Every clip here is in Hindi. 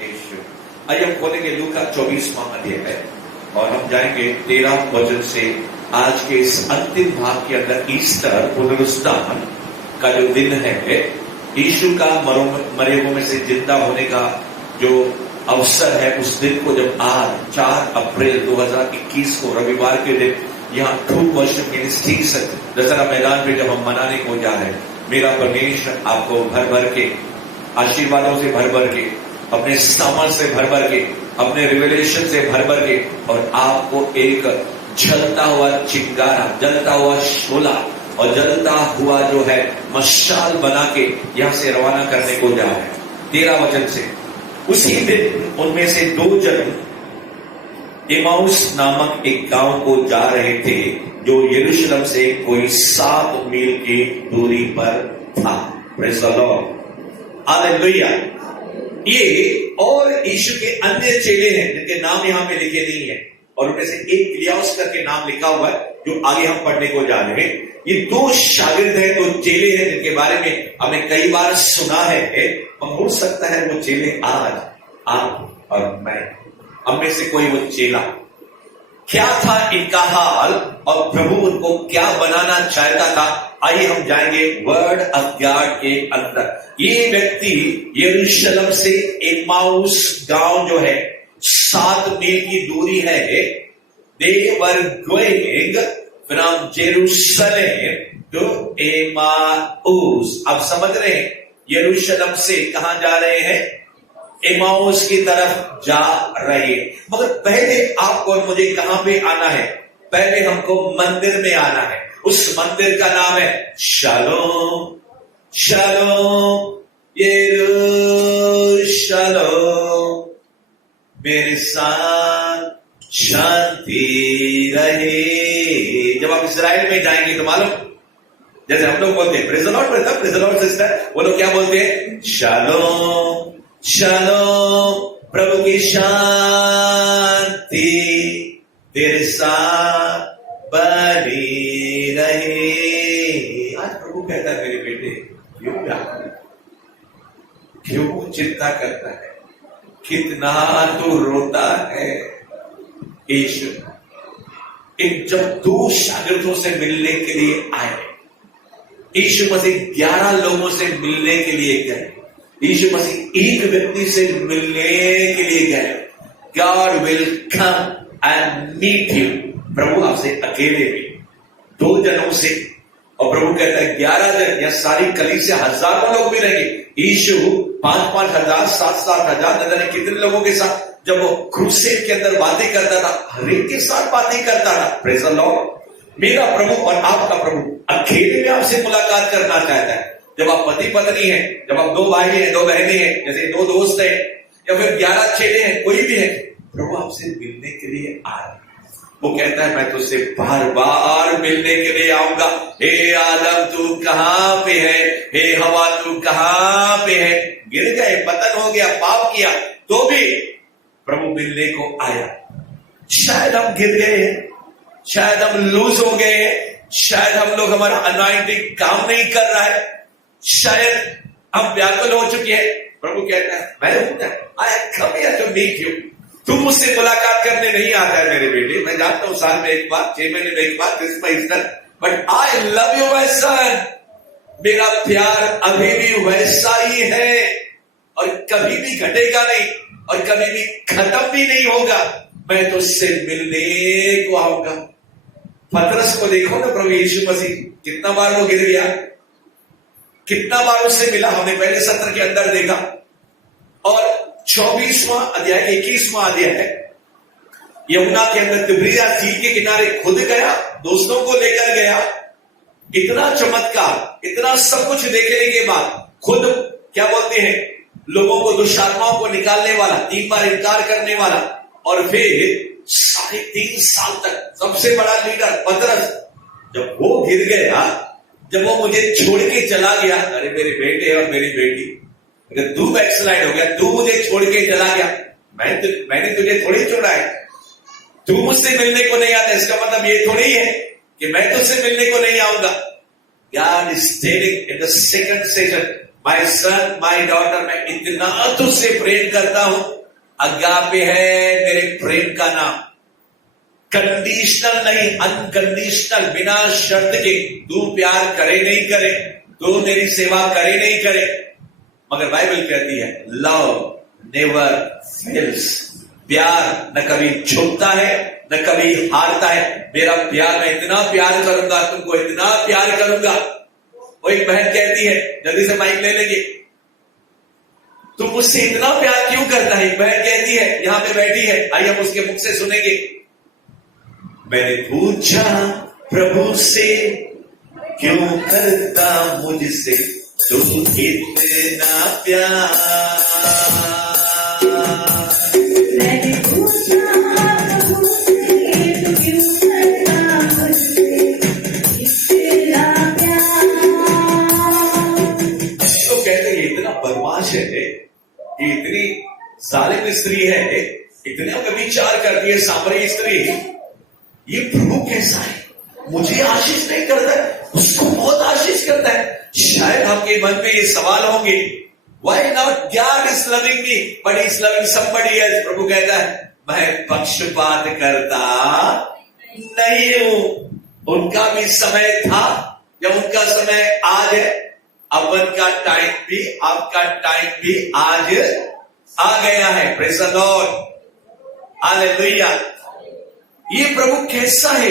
यीशु। आइए हम खोलेंगे लूका 24वां अध्याय और हम जाएंगे 13 वचन से आज के इस अंतिम भाग के अंदर ईस्टर पुनरुत्थान का जो दिन है, यीशु का मरे हुए में से जिंदा होने का जो अवसर है, उस दिन को जब आज 4 अप्रैल 2021 को रविवार के दिन यहाँ ट्रू वर्शिप मिनिस्ट्री दशहरा मैदान पे जब हम मनाने को जा रहे हैं, मेरा परमेश्वर आपको भर भर के आशीर्वादों से भर भर के, अपने सामर्थ से भर भर के, अपने रिवेलेशन से भर भर के और आपको एक जलता हुआ चिंगारा, जलता हुआ शोला और जलता हुआ जो है मशाल बना के यहां से रवाना करने को जा रहे हैं। 13 वचन से उसी दिन उनमें से 2 जन इमाउस नामक एक गांव को जा रहे थे जो यरूशलेम से कोई 7 मील की दूरी पर था। Praise the Lord, hallelujah. ये और यीशु के अन्य चेले हैं जिनके नाम यहां पे लिखे नहीं है और उनमें से एक इलियास करके नाम लिखा हुआ है जो आगे हम पढ़ने को जा रहे हैं। ये 2 शागिर्द हैं, 2 चेले हैं जिनके बारे में हमने कई बार सुना है और हो सकता है वो चेले आज आप और मैं, हममें से कोई वो चेला। क्या था इनका हाल और प्रभु उनको क्या बनाना चाहता था, आइए हम जाएंगे वर्ड ऑफ गॉड के अंदर। ये व्यक्ति यरूशलेम से एमाउस गांव जो है 7 मील की दूरी है। They were going from Jerusalem to Emmaus. आप समझ रहे हैं, यरूशलेम से कहां जा रहे हैं? एमाउस की तरफ जा रहे हैं। मगर पहले आपको और मुझे कहां पे आना है? पहले हमको मंदिर में आना है। उस मंदिर का नाम है शालोम। शालोम यरूशलेम, मेरे साथ शांति रहे। जब आप इस्राएल में जाएंगे तो मालूम, जैसे हम लोग बोलते हैं praise the Lord brother, praise the Lord sister, वो लोग क्या बोलते हैं? शालोम शालोम, प्रभु की शांति तेरे साथ बनी रहे। आज प्रभु कहता है, मेरे बेटे क्यों चिंता करता है, कितना तू रोता है। यीशु इन जब 2 शागिर्दों से मिलने के लिए आए, यीशु मसीह 11 लोगों से मिलने के लिए गए, यीशु मसीह एक व्यक्ति से मिलने के लिए गए। God will come and meet you। प्रभु आपसे अकेले में 2 जनों से, और प्रभु कहता है 11 जन या सारी कली से हजारों लोग भी रहेंगे। यीशु 5-5 हजार, 7-7 हजार, न जाने कितने लोगों के साथ जब वो क्रूसेड के अंदर बातें करता था, हर एक के साथ बातें करता था। Praise the Lord. मेरा प्रभु और आपका प्रभु अकेले में आपसे मुलाकात करना चाहता है। जब आप पति पत्नी हैं, जब आप 2 भाई हैं, 2 बहनें हैं, जैसे 2 दोस्त हैं या फिर 11 चेले हैं, कोई भी है, प्रभु आपसे मिलने के लिए आए। वो कहता है मैं तुझसे बार बार मिलने के लिए आऊंगा। हे आदम तू कहां पे है, हे हवा तू कहां पे है। गिर गए, पतन हो गया, पाप किया, तो भी प्रभु मिलने को आया। शायद हम गिर गए हैं, शायद हम लूज हो गए हैं, शायद हम लोग, हमारा अनॉइंटिंग काम नहीं कर रहा है, शायद हम व्याकुल हो चुके हैं। प्रभु कहता है मैं हूं, I come here to meet you. तू मुझसे मुलाकात करने नहीं आता है मेरे बेटे, मैं जानता हूं साल में एक बार, 6 महीने में एक बार, Christmas Easter, but I love you my son. मेरा प्यार अभी भी वैसा ही है और कभी भी घटेगा नहीं और कभी भी खत्म भी नहीं होगा। मैं तुझसे मिलने को आऊंगा। पतरस को देखो ना, प्रभु यीशु मसीह कितना बार वो गिर गया, कितना बार उससे मिला, हमने पहले सत्र के अंदर देखा। और 24वां अध्याय, 21वां अध्याय है, यमुना के अंदर तिब्रियास झील के किनारे खुद गया, दोस्तों को लेकर गया। इतना चमत्कार, इतना सब कुछ देखने के बाद खुद क्या बोलते हैं, लोगों को, दुष्टात्माओं को निकालने वाला, 3 बार इनकार करने वाला, और फिर 3.5 साल तक सबसे बड़ा लीडर पतरस, जब वो गिर गया, जब वो मुझे छोड़ के चला गया, अरे मेरे बेटे और मेरी बेटी, अगर तू बैकस्लाइड हो गया, तू मुझे छोड़ के चला गया, मैंने तुझे थोड़ी छोड़ा है। तू मुझसे मिलने को नहीं आता, इसका मतलब ये थोड़ी है कि मैं तुझसे मिलने को नहीं आऊंगा। God is stating in the second section my son my daughter, मैं इतना तुझसे प्रेम करता हूं। अगापे है मेरे प्रेम का नाम, कंडीशनल नहीं, अनकंडीशनल, बिना शर्त के। तू प्यार करे नहीं करे, तू मेरी सेवा करे नहीं करे, मगर बाइबल कहती है लव नेवर फेल्स। प्यार न कभी झुकता है न कभी हारता है। मेरा प्यार, मैं इतना प्यार करूंगा तुमको, इतना प्यार करूंगा। वो एक बहन कहती है, जल्दी से माइक ले लेंगे, तुम मुझसे इतना प्यार क्यों करता है? एक बहन कहती है, यहां पे बैठी है, आइए हम उसके मुख से सुनेंगे। मैंने पूछा प्रभु से, क्यों करता मुझसे तू इतना प्यार? मैंने पूछा प्रभु से, तू क्यों करता मुझसे इतना प्यार? तो कहते हैं इतना बदमाश है, इतनी जालिम स्त्री है, इतने व्यभिचार करती है, सामरी स्त्री, ये प्रभु कैसा है? मुझे आशीष नहीं करता है, उसको बहुत आशीष करता है। शायद आपके मन में ये सवाल होंगे, why not God is loving me but he is loving somebody else? प्रभु कहता है मैं पक्षपात करता नहीं हूं। उनका भी समय था, जब उनका समय आज है, अपन का टाइम भी, आपका टाइम भी आज आ गया है। Praise the Lord, hallelujah. ये प्रभु कैसा है?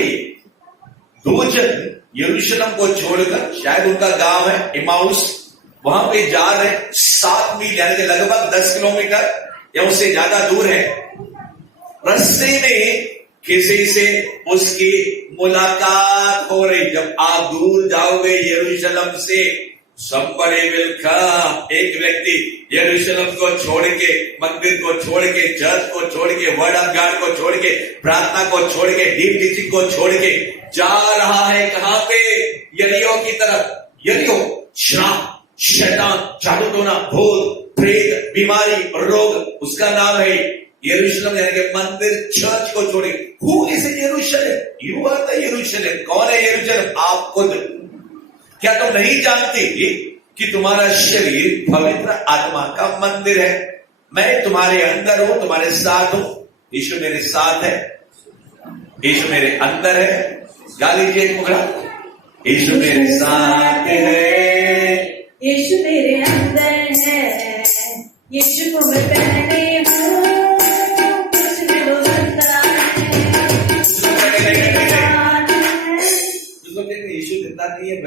दो जन यरूशलेम को छोड़कर, शायद उनका गांव है इमाउस, वहां पे जा रहे, 7 मील यानी कि लगभग 10 किलोमीटर या उससे ज्यादा दूर है। रास्ते में किसी से उसकी मुलाकात हो रही। जब आप दूर जाओगे यरूशलेम से, somebody will come, एक व्यक्ति यरूशलेम को छोड़ के, मंदिर को छोड़ के, चर्च को छोड़ के, वर्ड ऑफ गॉड को छोड़ के, प्रार्थना को छोड़ के, डीप टीचिंग को छोड़ के जा रहा है कहां पे? यरीहो की तरफ। यरीहो श्राप, शैतान, जादू टोना, भूत, प्रेत, बीमारी, रोग, उसका नाम है यरूशलेम, यानी कि मंदिर, चर्च को छोड़े। हु इज यरूशलेम? यू आर द यरूशलेम। कौन है यरूशलेम? आप खुद। क्या तुम नहीं जानते कि तुम्हारा शरीर पवित्र आत्मा का मंदिर है? मैं तुम्हारे अंदर हूं, तुम्हारे साथ हूं। यीशु मेरे साथ है, यीशु मेरे अंदर है। गा लीजिए एक मुखड़ा, यीशु मेरे साथ है, यीशु मेरे अंदर है, यीशु को मैं पहने हूँ, यीशु में वो जिंदा है। यीशु जिंदा नहीं है,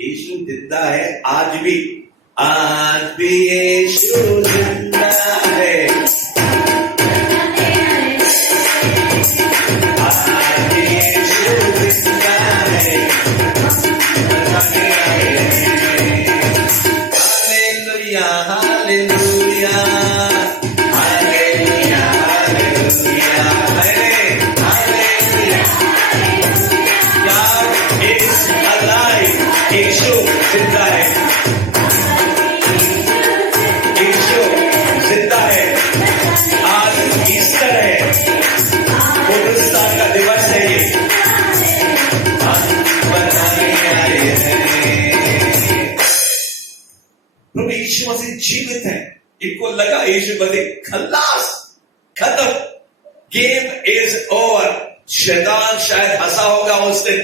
यीशु जिंदा है आज भी। आज भी यीशु जिंदा है, आज भी यीशु जिंदा है। Hallelujah, hallelujah, hallelujah, hallelujah, hallelujah. God is alive, यीशु जिंदा है, यीशु जिंदा है। आज ईस्टर है, पुनरुत्थान का दिवस है ये। प्रभु यीशु मसीह जीवित है। इनको लगा यीशु मसीह खल्लास, खत्म, गेम इज ओवर। शैतान शायद हंसा होगा उस दिन,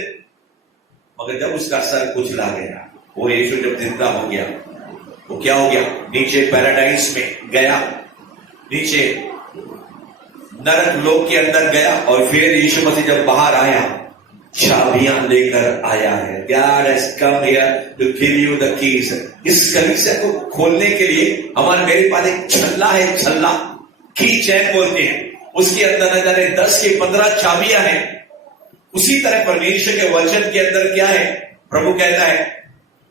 मगर जब उसका सर कुचला गया, वो यीशु जब जिंदा हो गया, वो क्या हो गया? नीचे पैराडाइज में गया, नीचे नरक लोक के अंदर गया, और फिर यीशु मसीह जब बाहर आया, चाबियां लेकर आया है। God has come here to give you the keys। इस कलीसिया को खोलने के लिए मेरे पास एक छल्ला है, छल्ला, की चैन बोलते हैं। उसके अंदर न जाने 10 के 15 चाबियां हैं। उसी तरह परमेश्वर के वचन के अंदर क्या है? प्रभु कहता है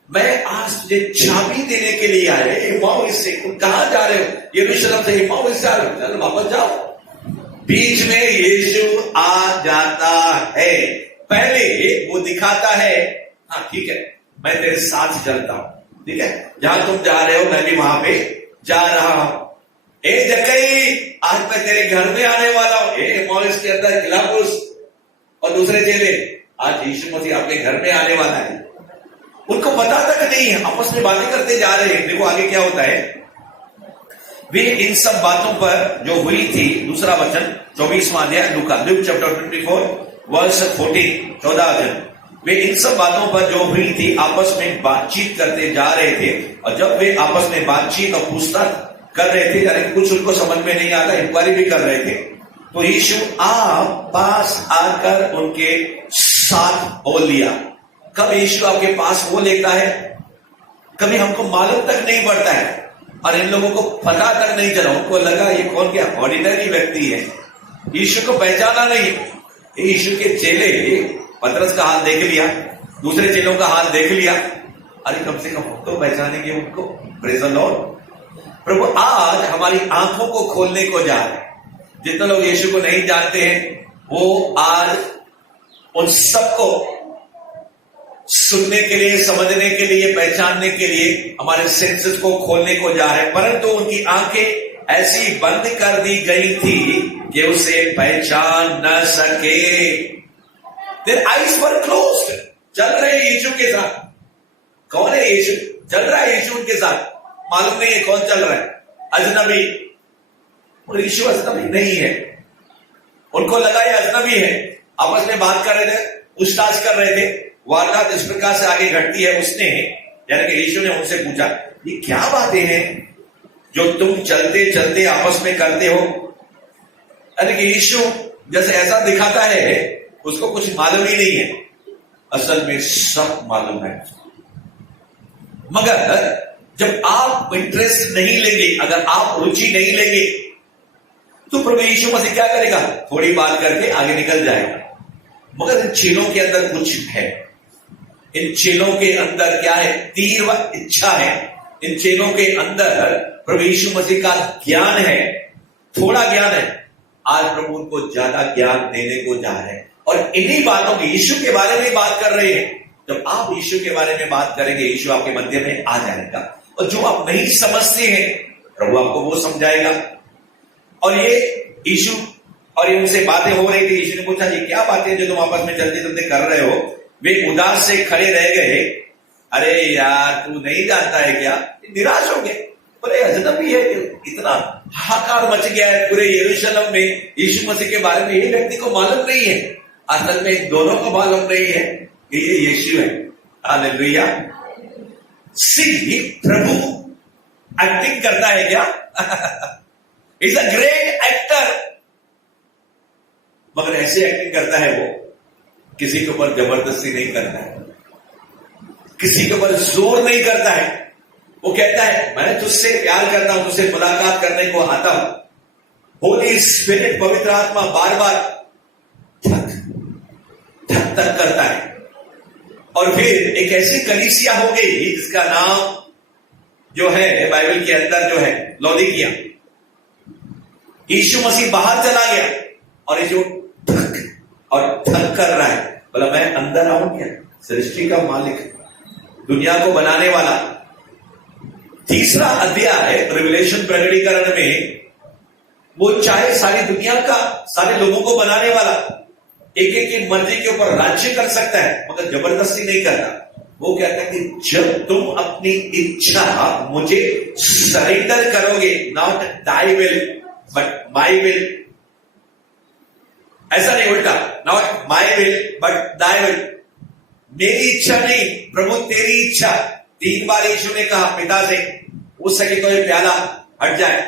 मैं आज तुझे चाबी देने के लिए आया। इम्माउस से तुम कहां जा रहे हो? यरूशलेम से इम्माउस जा रहे हो, चल वापस जाओ। बीच में यीशु आ जाता है। पहले वो दिखाता है, हाँ ठीक है मैं तेरे साथ चलता हूं, ठीक है, जहां तुम जा रहे हो मैं भी वहां पे जा रहा हूं। ए जक्कई, आज मैं तेरे घर में आने वाला हूं। इम्माउस के अंदर खिलाफुस और दूसरे चेले, आज यीशु मसीह आपके घर में आने वाला है। उनको पता तक नहीं है, आपस में बातें करते जा रहे हैं। देखो आगे क्या होता है, वे इन सब बातों पर जो हुई थी, दूसरा वचन 24वां अध्याय लूक चैप्टर 24 वर्स 14, 14 वचन, वे इन सब बातों पर जो हुई थी आपस में बातचीत करते जा रहे थे। और जब वे आपस में बातचीत और पूछताछ कर रहे थे, यानी कुछ उनको समझ में नहीं आता, इंक्वायरी भी कर रहे थे, तो यीशु पास आकर उनके साथ हो लिया। कब यीशु आपके पास हो लेता है, कभी हमको मालूम तक नहीं पड़ता है, और इन लोगों को पता तक नहीं चला। उनको लगा ये कौन, क्या ऑर्डिनरी व्यक्ति है, यीशु को पहचाना नहीं। यीशु के चेले पतरस का हाल देख लिया, दूसरे चेलों का हाल देख लिया, अरे कम से कम हम तो पहचानेंगे उनको। Praise the Lord. प्रभु आज हमारी आंखों को खोलने को जा रहे हैं। जितने लोग यीशु को नहीं जानते हैं, वो आज उन सबको सुनने के लिए, समझने के लिए, पहचानने के लिए हमारे सेंसेस को खोलने को जा रहे हैं। परंतु उनकी आंखें ऐसी बंद कर दी गई थी कि उसे पहचान न सके। Their eyes were closed. चल रहे हैं यीशु के साथ। कौन है यीशु? चल रहा है यीशु उनके साथ, मालूम नहीं है कौन चल रहा है, अजनबी। और यीशु अजनबी नहीं है, उनको लगा ये अजनबी है। आपस में बात कर रहे थे, पूछताछ कर रहे थे, वारदात इस प्रकार से आगे घटती है। उसने, यानी कि यीशु ने उनसे पूछा, ये क्या बातें हैं जो तुम चलते चलते आपस में करते हो? यानी कि यीशु जैसे ऐसा दिखाता है उसको कुछ मालूम ही नहीं है, असल में सब मालूम है। मगर जब आप इंटरेस्ट नहीं लेंगे, अगर आप रुचि नहीं लेंगे, तो प्रभु यीशु मसीह क्या करेगा? थोड़ी बात करके आगे निकल जाएगा। मगर इन चेलों के अंदर कुछ है, इन चेलों के अंदर क्या है? तीव्र इच्छा है। इन चेलों के अंदर प्रभु यीशु मसीह का ज्ञान है, थोड़ा ज्ञान है। आज प्रभु उनको ज्यादा ज्ञान देने को जा रहे हैं, और इन्हीं बातों की, यीशु के बारे में बात कर रहे हैं। जब आप यीशु के बारे में बात करेंगे, यीशु आपके मध्य में आ जाएगा, और जो आप नहीं समझते हैं प्रभु आपको वो समझाएगा। और ये यीशु, और ये उनसे बातें हो रही थी। यीशु ने पूछा, ये क्या बातें जो तुम आपस में चलते चलते कर रहे हो? वे उदास से खड़े रह गए। अरे यार, तू नहीं जानता है क्या? निराश हो गए। बोले अजनबी है, इतना हाहाकार मच गया है पूरे यरूशलेम में यीशु मसीह के बारे में। ये व्यक्ति को मालूम नहीं है, असल में दोनों को मालूम नहीं है कि ये यीशु है। हालेलुया। सी, प्रभु एक्टिंग करता है क्या? Is a great actor. मगर ऐसे एक्टिंग करता है वो, किसी के ऊपर जबरदस्ती नहीं करता है, किसी के ऊपर जोर नहीं करता है। वो कहता है, मैं तुझसे प्यार करता हूं, तुझसे मुलाकात करने को आता हूं। होली स्पिरिट, पवित्र आत्मा बार बार धक धक करता है। और फिर एक ऐसी कलीसिया हो गई जिसका नाम जो है बाइबल के अंदर जो है लौदीकिया। यीशु मसीह बाहर चला गया और ये जो धक और धक कर रहा है, बोला मैं अंदर आऊं क्या? सृष्टि का मालिक, दुनिया को बनाने वाला। तीसरा अध्याय रिवलेशन प्रकटीकरण में वो चाहे सारी दुनिया का, सारे लोगों को बनाने वाला, एक एक की मर्जी के ऊपर राज्य कर सकता है, मगर जबरदस्ती नहीं करता। वो कहता है कि जब तुम अपनी इच्छा मुझे सरेंडर करोगे, not thy will but my will, ऐसा नहीं, उल्टा, not my will but thy will, मेरी इच्छा नहीं प्रभु तेरी इच्छा। 3 बार यीशु ने कहा पिता से, हो सके तो ये प्याला हट जाए।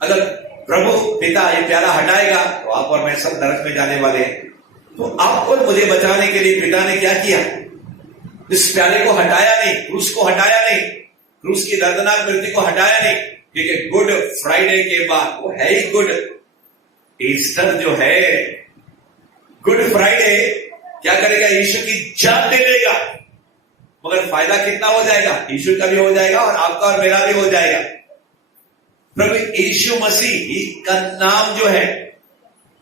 अगर प्रभु पिता ये प्याला हटाएगा तो आप और मैं सब नरक में जाने वाले हैं। तो आपको मुझे बचाने के लिए पिता ने क्या किया? इस प्याले को हटाया नहीं, क्रूस को हटाया नहीं, क्रूस की दर्दनाक मृत्यु को हटाया नहीं, क्योंकि गुड फ्राइडे के बाद, वो है ही गुड ईस्टर जो है, गुड फ्राइडे क्या करेगा? यीशु की जान ले लेगा। मगर फायदा कितना हो जाएगा? यीशु का भी हो जाएगा और आपका और मेरा भी हो जाएगा। प्रभु यीशु मसीह का नाम जो है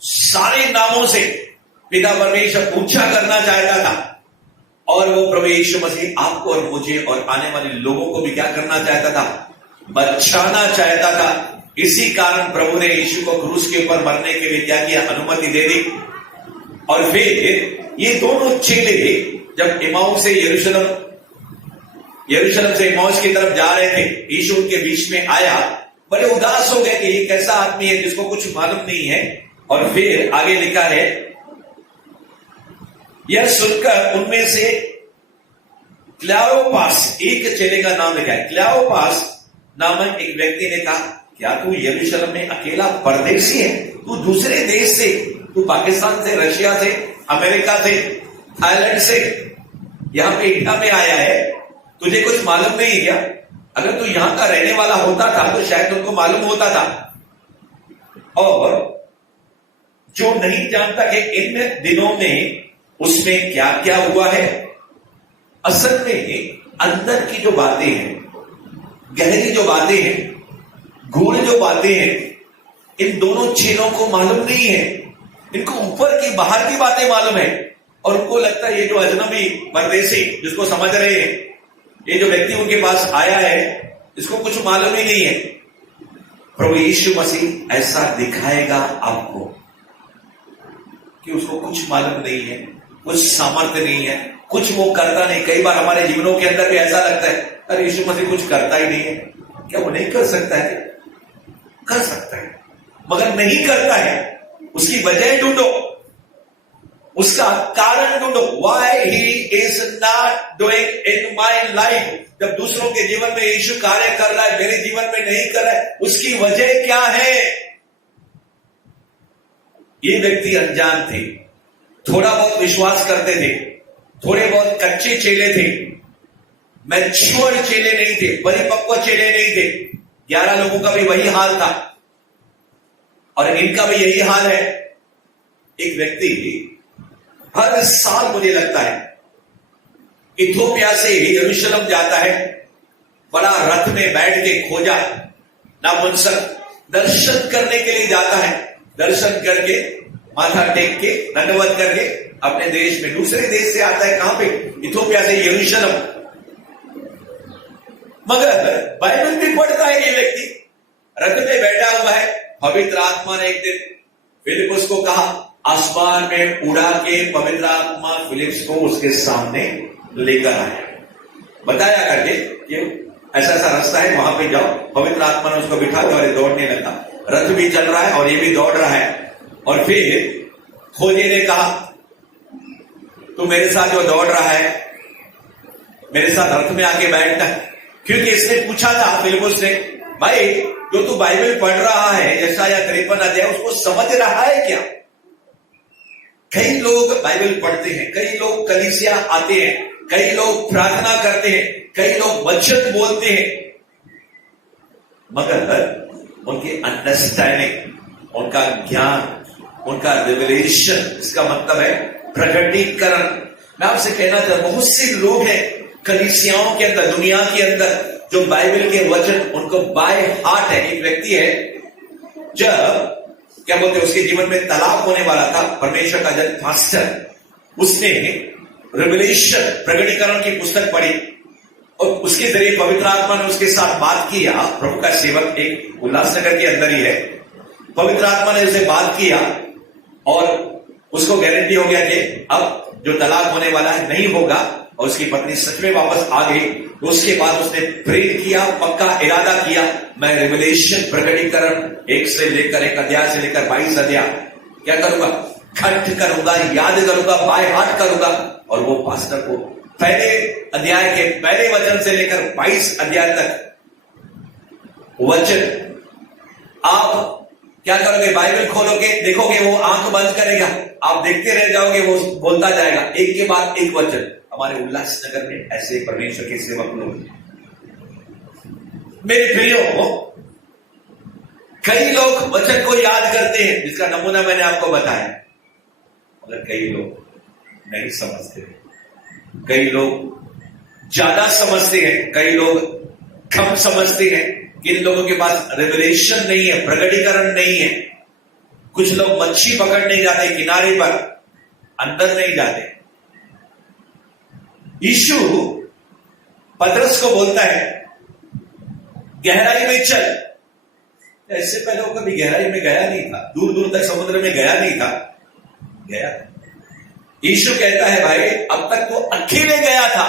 सारे नामों से पिता परमेश्वर ऊंचा करना चाहता था, और वो प्रभु यीशु मसीह आपको और मुझे और आने वाले लोगों को भी क्या करना चाहता था? बचाना चाहता था। इसी कारण प्रभु ने यीशु को क्रूस के ऊपर मरने के लिए क्या किया? अनुमति दे दी। और फिर ये दोनों चेले जब इमाऊ से यरूशलेम यरूशलेम से एमौस की तरफ जा रहे थे। यीशु उनके बीच में आया, बड़े उदास हो गए कि ये कैसा आदमी है जिसको कुछ मालूम नहीं है। और फिर आगे लिखा है, यह सुनकर उनमें से क्लेओपास, एक चेले का नाम लिखा है, क्लेओपास नामक एक व्यक्ति ने कहा, क्या तू यरूशलेम में अकेला परदेशी है? तू दूसरे देश से, तू पाकिस्तान से, रशिया से, अमेरिका से, थाईलैंड से यहां पे इंडिया में आया है, तुझे कुछ मालूम नहीं है क्या? अगर तू यहां का रहने वाला होता था तो शायद तुमको मालूम होता था। और जो नहीं जानता कि इन दिनों में उसमें क्या क्या हुआ है, असल में अंदर की जो बातें हैं, गहरी जो बातें हैं, गूढ़ जो बातें हैं, इन दोनों चेलों को मालूम नहीं है। इनको ऊपर की, बाहर की बातें मालूम है और उनको लगता है ये जो अजनबी परदेसी जिसको समझ रहे हैं, ये जो व्यक्ति उनके पास आया है, इसको कुछ मालूम ही नहीं है। प्रभु यीशु मसीह ऐसा दिखाएगा आपको कि उसको कुछ मालूम नहीं है, कुछ सामर्थ्य नहीं है, कुछ वो करता नहीं। कई बार हमारे जीवनों के अंदर भी ऐसा लगता है, अरे यीशु मसीह कुछ करता ही नहीं है। क्या वो नहीं कर सकता है? कर सकता है, मगर नहीं करता है। उसकी वजह ढूंढो, उसका कारण ढूंढो। Why he is not doing in my life? जब दूसरों के जीवन में यीशु कार्य कर रहा है, मेरे जीवन में नहीं कर रहा है, उसकी वजह क्या है? ये व्यक्ति अनजान थे, थोड़ा बहुत विश्वास करते थे, थोड़े बहुत कच्चे चेले थे, मैच्योर चेले नहीं थे, परिपक्व चेले नहीं थे। 11 लोगों का भी वही हाल था और इनका भी यही हाल है। एक व्यक्ति हर साल, मुझे लगता है, इथोपिया से यरूशलेम जाता है, बड़ा रथ में बैठ के खोजा नामुनसक दर्शन करने के लिए जाता है। दर्शन करके, माथा टेक के, दंडवत करके अपने देश में, दूसरे देश से आता है। कहां पे? इथोपिया से यरूशलेम। मगर बाइबल भी पढ़ता है ये व्यक्ति, रथ में बैठा हुआ है। पवित्र आत्मा ने एक दिन फिलिपुस को कहा, आसमान में उड़ा के पवित्र आत्मा फिलिप्स को उसके सामने लेकर आया, बताया करके कि ऐसा ऐसा रास्ता है, वहां पे जाओ। पवित्र आत्मा ने उसको बिठा दिया और ये दौड़ने लगा। रथ भी चल रहा है और ये भी दौड़ रहा है। और फिर खोजे ने कहा, तू मेरे साथ जो दौड़ रहा है, मेरे साथ रथ में आके बैठता है। क्योंकि इसने पूछा था फिलिपुस से, भाई जो तू बाइबल पढ़ रहा है, यशायाह 53 अध्याय, उसको समझ रहा है क्या? कई लोग बाइबल पढ़ते हैं, कई लोग कलीसिया आते हैं, कई लोग प्रार्थना करते हैं, कई लोग वचन बोलते हैं, मगर उनकी अंडरस्टैंडिंग, उनका ज्ञान, उनका रिवलेशन, इसका मतलब है प्रकटीकरण। मैं आपसे कहना चाहता हूं, बहुत से लोग हैं कलीसियाओं के अंदर, दुनिया के अंदर, जो बाइबल के वचन उनको बाय हार्ट है। एक व्यक्ति है, जब क्या बोलते हैं, उसके जीवन में तलाक होने वाला था, परमेश्वर का जन पास्टर, उसने रिवलेशन, प्रकटीकरण की पुस्तक पढ़ी और उसके जरिए पवित्र आत्मा ने उसके साथ बात किया। प्रभु का सेवक एक उल्लासनगर के अंदर ही है, पवित्र आत्मा ने उसे बात किया और उसको गारंटी हो गया कि अब जो तलाक होने वाला है नहीं होगा, और उसकी पत्नी सच में वापस आ गई। तो उसके बाद उसने प्रेर किया, पक्का इरादा किया, मैं रिवलेशन, प्रकटीकरण 1 से लेकर 1 अध्याय से लेकर 22 अध्याय क्या करूंगा, खंड करूंगा, याद करूंगा, बाय हार्ट करूंगा। और वो पास्टर को पहले अध्याय के पहले वचन से लेकर 22 अध्याय तक वचन, आप क्या करोगे, बाइबल खोलोगे, देखोगे, वो आंख बंद करेगा, आप देखते रह जाओगे, वो बोलता जाएगा एक के बाद एक वचन। हमारे उल्लासनगर में ऐसे परमेश्वर के सेवक लोग। मेरे प्रियो, कई लोग वचन को याद करते हैं, जिसका नमूना मैंने आपको बताया, मगर कई लोग नहीं समझते, कई लोग ज्यादा समझते हैं, कई लोग कम समझते हैं। इन लोगों के पास रेवलेशन नहीं है, प्रकटीकरण नहीं है। कुछ लोग मच्छी पकड़ने जाते किनारे पर, अंदर नहीं जाते। यीशु पतरस को बोलता है, गहराई में चल। इससे पहले वो कभी गहराई में गया नहीं था, दूर दूर तक समुद्र में गया नहीं था, गया। यीशु कहता है, भाई अब तक तो अकेले गया था,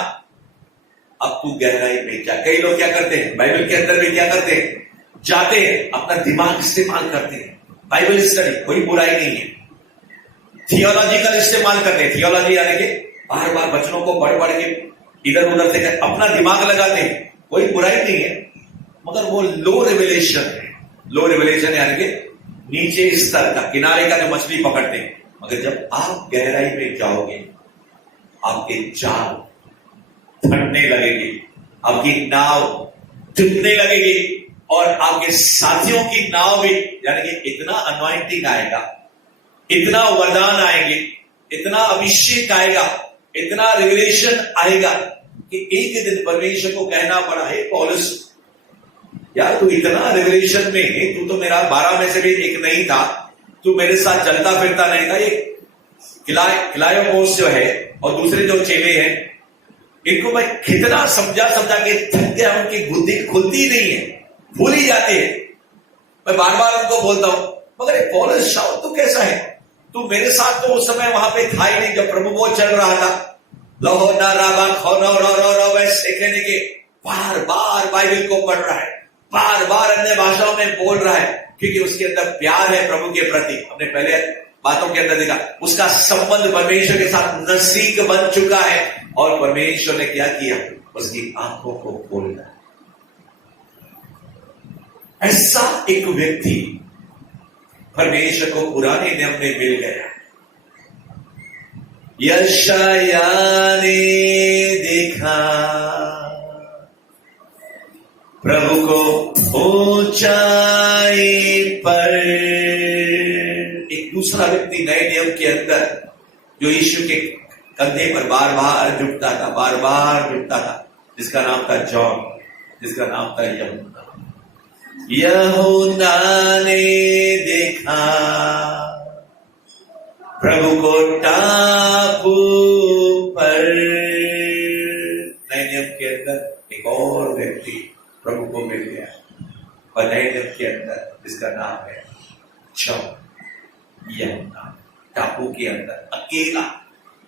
अब तू गहराई में जा। कई लोग क्या करते हैं, बाइबल के अंदर में क्या करते हैं, जाते हैं, अपना दिमाग इस्तेमाल करते हैं। बाइबल स्टडी कोई बुराई नहीं है, थियोलॉजिकल इस्तेमाल करते हैं। थियोलॉजी यानी कि बार बार वचनों को पढ़ पढ़ के इधर उधर से अपना दिमाग लगाते हैं, कोई बुराई नहीं है, मगर वो लो रिवेलेशन है। लो रिवेलेशन यानी कि नीचे स्तर का, किनारे का जो मछली पकड़ते हैं। मगर जब आप गहराई में जाओगे, आपके जाल फटने लगेगी, आपकी नाव डूबने लगेगी, और आपके साथियों की नाव भी, यानी कि इतना अनॉइंटिंग आएगा, इतना वरदान आएंगे, इतना अभिषेक आएगा, इतना रिवलेशन आएगा कि एक दिन परमेश्वर को कहना पड़ा, हे पौलुस यार तू इतना रिवलेशन में है, तू तो मेरा 12 में से भी एक नहीं था, तू मेरे साथ चलता फिरता नहीं था। ये क्लायोपोस जो है और दूसरे जो चेले हैं, इनको मैं कितना समझा के थक गया, उनकी बुद्धि खुलती नहीं है, भूल ही जाते हैं। मैं बार बार उनको बोलता हूं, मगर पौलुस शाऊल तू कैसा है, तू मेरे साथ तो उस समय वहां पे था ही नहीं जब प्रभु वो चल रहा था। लहो ना राबा खोनो रो रो रो वैसे कहने के बार बार बाइबल को पढ़ रहा है, बार बार अन्य भाषाओं में बोल रहा है, क्योंकि उसके अंदर प्यार है प्रभु के प्रति। हमने पहले बातों के अंदर देखा, उसका संबंध परमेश्वर के साथ नजदीक बन चुका है, और परमेश्वर ने क्या किया, उसकी आंखों को खोला। ऐसा एक व्यक्ति परमेश्वर को पुराने नियम में मिल गया। यशाया ने देखा प्रभु को ऊंचाई पर। एक दूसरा व्यक्ति नए नियम के अंदर जो यीशु के कंधे पर बार बार झुकता था, बार बार झुकता था, जिसका नाम था जॉन, जिसका नाम था यूहन्ना। यूहन्ना ने देखा प्रभु को टापू पर। नए नियम के अंदर एक और व्यक्ति प्रभु को मिल गया, और नए नियम के अंदर जिसका नाम है जॉन। यूहन्ना टापू के अंदर अकेला,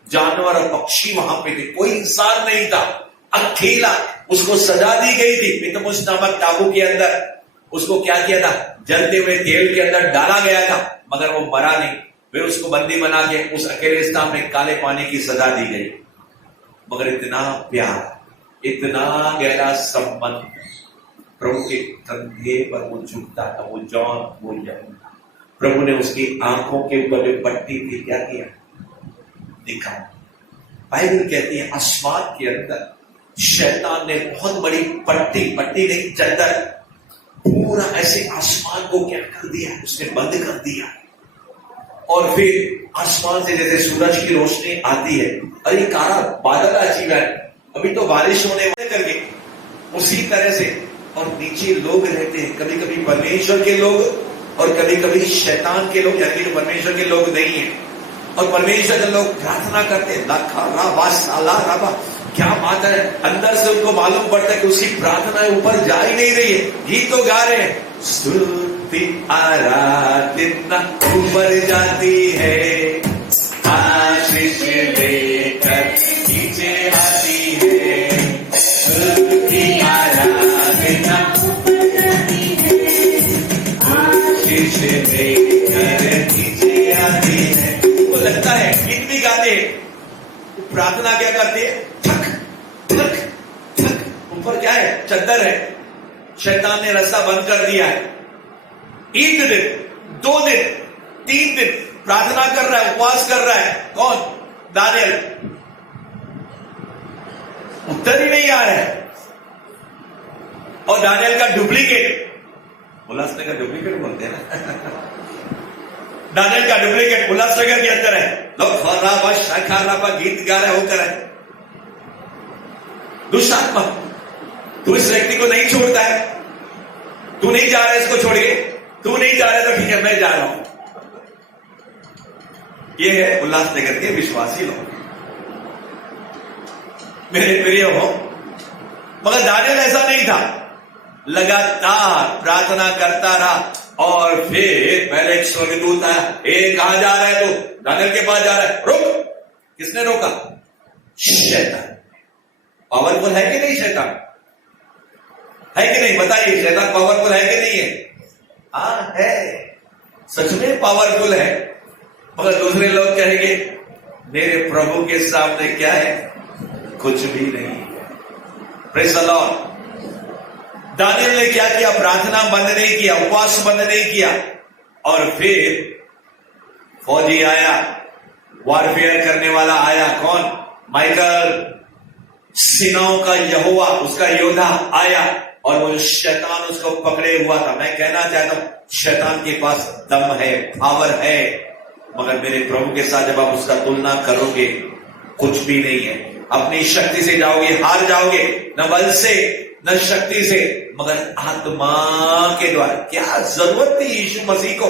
जानवर और पक्षी वहां पे थे, कोई इंसान नहीं था, अकेला। उसको सजा दी गई थी पितमुस नामक टापू के अंदर। उसको क्या किया था, जलते हुए तेल के अंदर डाला गया था, मगर वो मरा नहीं। फिर उसको बंदी बना के उस अकेले स्थान में काले पानी की सजा दी गई। मगर इतना प्यार, इतना गहरा संबंध, प्रभु के कंधे पर वो झुकता था, वो जॉन, वो यूहन्ना। प्रभु ने उसकी आंखों के ऊपर जो पट्टी थी क्या किया, दिखा। बाइबल कहती है आसमान के अंदर शैतान ने बहुत बड़ी पट्टी नहीं, चद्दर, पूरा ऐसे आसमान को क्या कर दिया, उसने बंद कर दिया। और फिर आसमान से जैसे सूरज की रोशनी आती है, अरे काला बादल अजीब है, अभी तो बारिश होने वाले करके, उसी तरह से। और नीचे लोग रहते हैं, कभी कभी परमेश्वर के लोग और कभी कभी शैतान के लोग, यानी जो परमेश्वर के लोग नहीं है। और परमेश्वर के लोग प्रार्थना करते हैं, क्या बात है, अंदर से उनको मालूम पड़ता है कि उसकी प्रार्थना ऊपर जा ही नहीं रही है, गीत तो गा रहे हैं, स्तुति आराधना ऊपर जाती है, आशीष लेकर नीचे आती है, स्तुति आराधना आशीष लेकर नीचे आती है। तो लगता है गीत भी गाते हैं, प्रार्थना क्या करते हैं, थक थक थक। ऊपर क्या है, चद्दर है, शैतान ने रास्ता बंद कर दिया है। 1 दिन 2 दिन 3 दिन प्रार्थना कर रहा है, उपवास कर रहा है, कौन, दानियल, उत्तर ही नहीं आ रहा है। और दानियल का डुप्लीकेट, उल्लासनगर का डुप्लीकेट बोलते हैं ना दानियल का डुप्लीकेट उल्लासनगर के अंदर है, लोग खराबा शाखाराबा गीत गा रहे होकर है। दुष्टात्मा, तू इस व्यक्ति को नहीं छोड़ता है, तू नहीं जा रहा है इसको छोड़ के, तू नहीं जा रहा है तो ठीक है मैं जा रहा हूं। ये है उल्लासनगर के विश्वासी लोग, मेरे प्रिय हो। मगर दानियल ऐसा नहीं था, लगातार प्रार्थना करता रहा। और फिर पहले एक स्वर्गदूत आया, कहां जा रहा है तू, दानियल के पास जा रहा है, रुक। किसने रोका, शैतान। पावरफुल है कि नहीं शैतान? है कि नहीं? बताइए, शैतान पावरफुल है कि नहीं है? हाँ है, सच में पावरफुल है। मगर दूसरे लोग कहेंगे मेरे प्रभु के सामने क्या है? कुछ भी नहीं। Praise the Lord. दानियल ने क्या किया? प्रार्थना बंद नहीं किया, उपवास बंद नहीं किया, और फिर फौजी आया, वॉरफेयर करने वाला आया। कौन? माइकल, सेनाओं का यहोवा, उसका योद्धा आया, और वो शैतान उसको पकड़े हुआ था। मैं कहना चाहता हूं, शैतान के पास दम है, पावर है, मगर मेरे प्रभु के साथ जब आप उसका तुलना करोगे, कुछ भी नहीं है। अपनी शक्ति से जाओगे, हार जाओगे, न बल से न शक्ति से, मगर आत्मा के द्वारा। क्या जरूरत थी यीशु मसीह को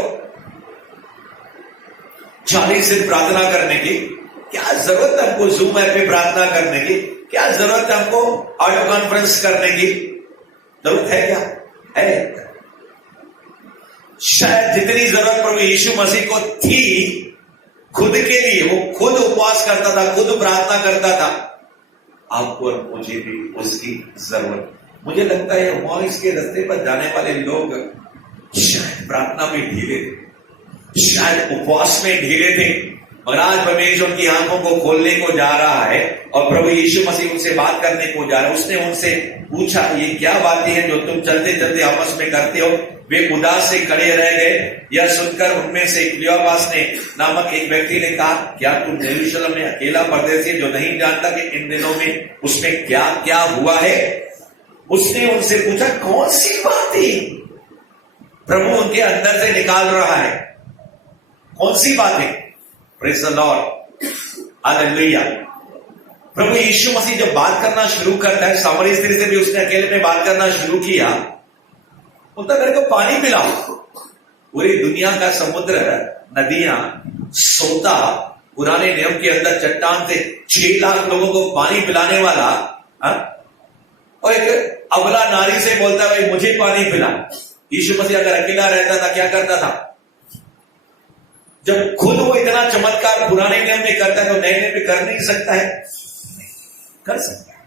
40 दिन प्रार्थना करने की? क्या जरूरत है हमको जूम ऐप पे प्रार्थना करने की? क्या जरूरत है हमको ऑडियो कॉन्फ्रेंस करने की? जरूरत है क्या? है। शायद जितनी जरूरत प्रभु यीशु मसीह को थी खुद के लिए, वो खुद उपवास करता था, खुद प्रार्थना करता था, आपको और मुझे भी उसकी जरूरत। मुझे लगता है मॉइस के रास्ते पर जाने वाले लोग शायद प्रार्थना में ढीले थे, शायद उपवास में ढीले थे, मगर आज परमेश्वर उनकी आंखों को खोलने को जा रहा है और प्रभु यीशु मसीह उनसे बात करने को जा रहा है। उसने उनसे पूछा, ये क्या बातें हैं जो तुम चलते चलते आपस में करते हो? वे उदास से खड़े रह गए। यह सुनकर उनमें से क्लियोपास ने नामक एक व्यक्ति ने कहा, क्या तू यरूशलेम में अकेला परदेसी जो नहीं जानता कि इन दिनों में उसमें क्या क्या हुआ है? उसने उनसे पूछा, कौन सी बातें प्रभु उनके अंदर से निकाल रहा है? कौन सी बातें? Praise the Lord, hallelujah. प्रभु यीशु मसीह जब बात करना शुरू करता है, सामरी स्त्री से भी उसने अकेले में बात करना शुरू किया, बोलता मेरे को पानी पिलाओ। पूरी दुनिया का समुद्र, नदियां, सोता, पुराने नियम के अंदर चट्टान से 6 लाख लोगों को पानी पिलाने वाला, और एक अबला नारी से बोलता भाई मुझे पानी पिला। यीशु मसीह अगर अकेला रहता था क्या करता था? जब खुद वो इतना चमत्कार पुराने नियम में करता है तो नए नियम में कर नहीं सकता है? कर सकता है।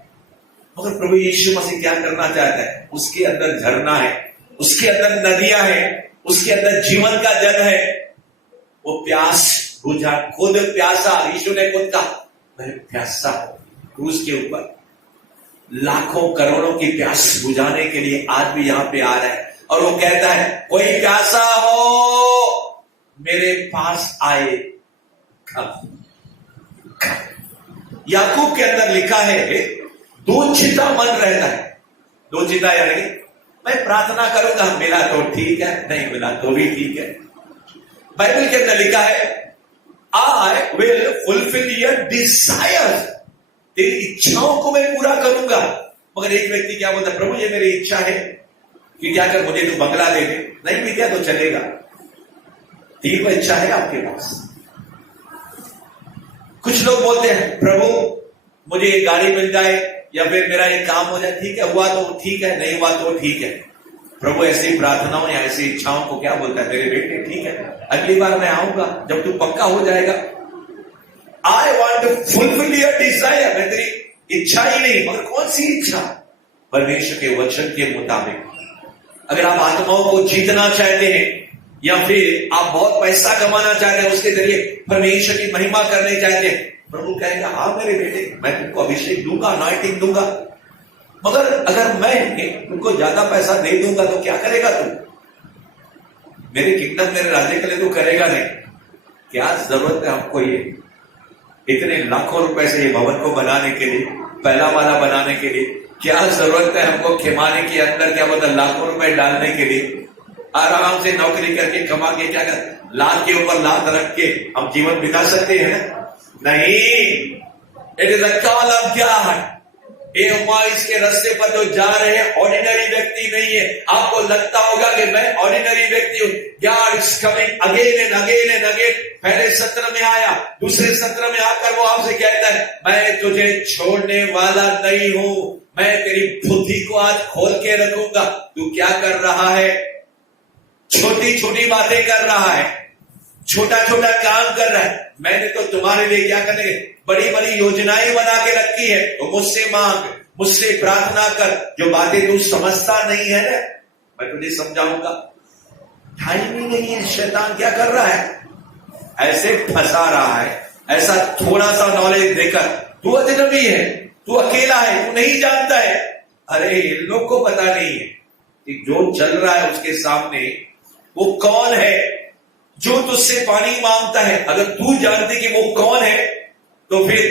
मगर प्रभु यीशु मसीह क्या करना चाहता है? उसके अंदर झरना है, उसके अंदर नदियां हैं, उसके अंदर जीवन का जल है। वो प्यास बुझा, खुद प्यासा। यीशु ने खुद कहा मैं प्यासा हूं। क्रूस के ऊपर लाखों करोड़ों की प्यास बुझाने के लिए आज भी यहां पे आ रहा है, और वो कहता है कोई प्यासा हो मेरे पास आए। याकूब के अंदर लिखा है 2 चिता मन रहता है। 2 चिता यानी मैं प्रार्थना करूंगा, मिला तो ठीक है, नहीं मिला तो भी ठीक है। बाइबल के अंदर लिखा है I will fulfil your Dzire, तेरी इच्छाओं को मैं पूरा करूंगा। मगर एक व्यक्ति क्या बोलता है, प्रभु ये मेरी इच्छा है कि क्या कर मुझे तो बंगला दे दे, नहीं भी दिया तो चलेगा। 3 इच्छा है आपके पास। कुछ लोग बोलते हैं प्रभु मुझे एक गाड़ी मिल जाए या फिर मेरा एक काम हो जाए, ठीक है, हुआ तो ठीक है, नहीं हुआ तो ठीक है। प्रभु ऐसी प्रार्थनाओं या ऐसी इच्छाओं को क्या बोलता है, मेरे बेटे ठीक है, अगली बार मैं आऊंगा जब तू पक्का हो जाएगा। I want to fulfil your desire, मैं तेरी इच्छा ही नहीं, मगर कौन सी इच्छा? परमेश्वर के वचन के मुताबिक। अगर आप आत्माओं को जीतना चाहते हैं या फिर आप बहुत पैसा कमाना चाहते हैं, उसके जरिए परमेश्वर की महिमा करने चाहते हैं, प्रभु कहेगा हाँ मेरे बेटे मैं तुमको अभिषेक दूंगा, अनॉइंटिंग दूंगा। मगर अगर मैं तुमको ज्यादा पैसा दे दूंगा तो क्या करेगा तू? मेरे किंगडम, मेरे राज्य के लिए तू करेगा नहीं। क्या जरूरत है हमको ये इतने लाखों रुपए से ये भवन को बनाने के लिए, पहला वाला बनाने के लिए? क्या जरूरत है हमको खेमाने के अंदर क्या बोलता लाखों रुपए डालने के लिए? आराम से नौकरी करके कमा के क्या कर, लाख के ऊपर लाख रख के हम जीवन बिता सकते हैं? नहीं। It is a call of God. इसके रास्ते पर जो जा रहे हैं ऑर्डिनरी व्यक्ति नहीं है। आपको लगता होगा कि मैं ऑर्डिनरी व्यक्ति हूं। God is coming again and again and again. पहले सत्र में आया, दूसरे सत्र में आकर वो आपसे कहता है मैं तुझे छोड़ने वाला नहीं हूं, मैं तेरी बुद्धि को आज खोल के रखूंगा। तू क्या कर रहा है? छोटी छोटी बातें कर रहा है, छोटा छोटा काम कर रहा है। मैंने तो तुम्हारे लिए क्या करने के बड़ी बड़ी योजनाएं बना के रखी है, तो मुझसे मांग, मुझसे प्रार्थना कर। जो बातें तू समझता नहीं है ना, मैं तुझे समझाऊंगा। टाइम ही नहीं है। शैतान क्या कर रहा है, ऐसे फंसा रहा है, ऐसा थोड़ा सा नॉलेज देकर, तू अजनबी है, तू अकेला है, तू नहीं जानता है। अरे इन लोग को पता नहीं है कि जो चल रहा है उसके सामने वो कौन है जो तुझसे पानी मांगता है। अगर तू जानती कि वो कौन है तो फिर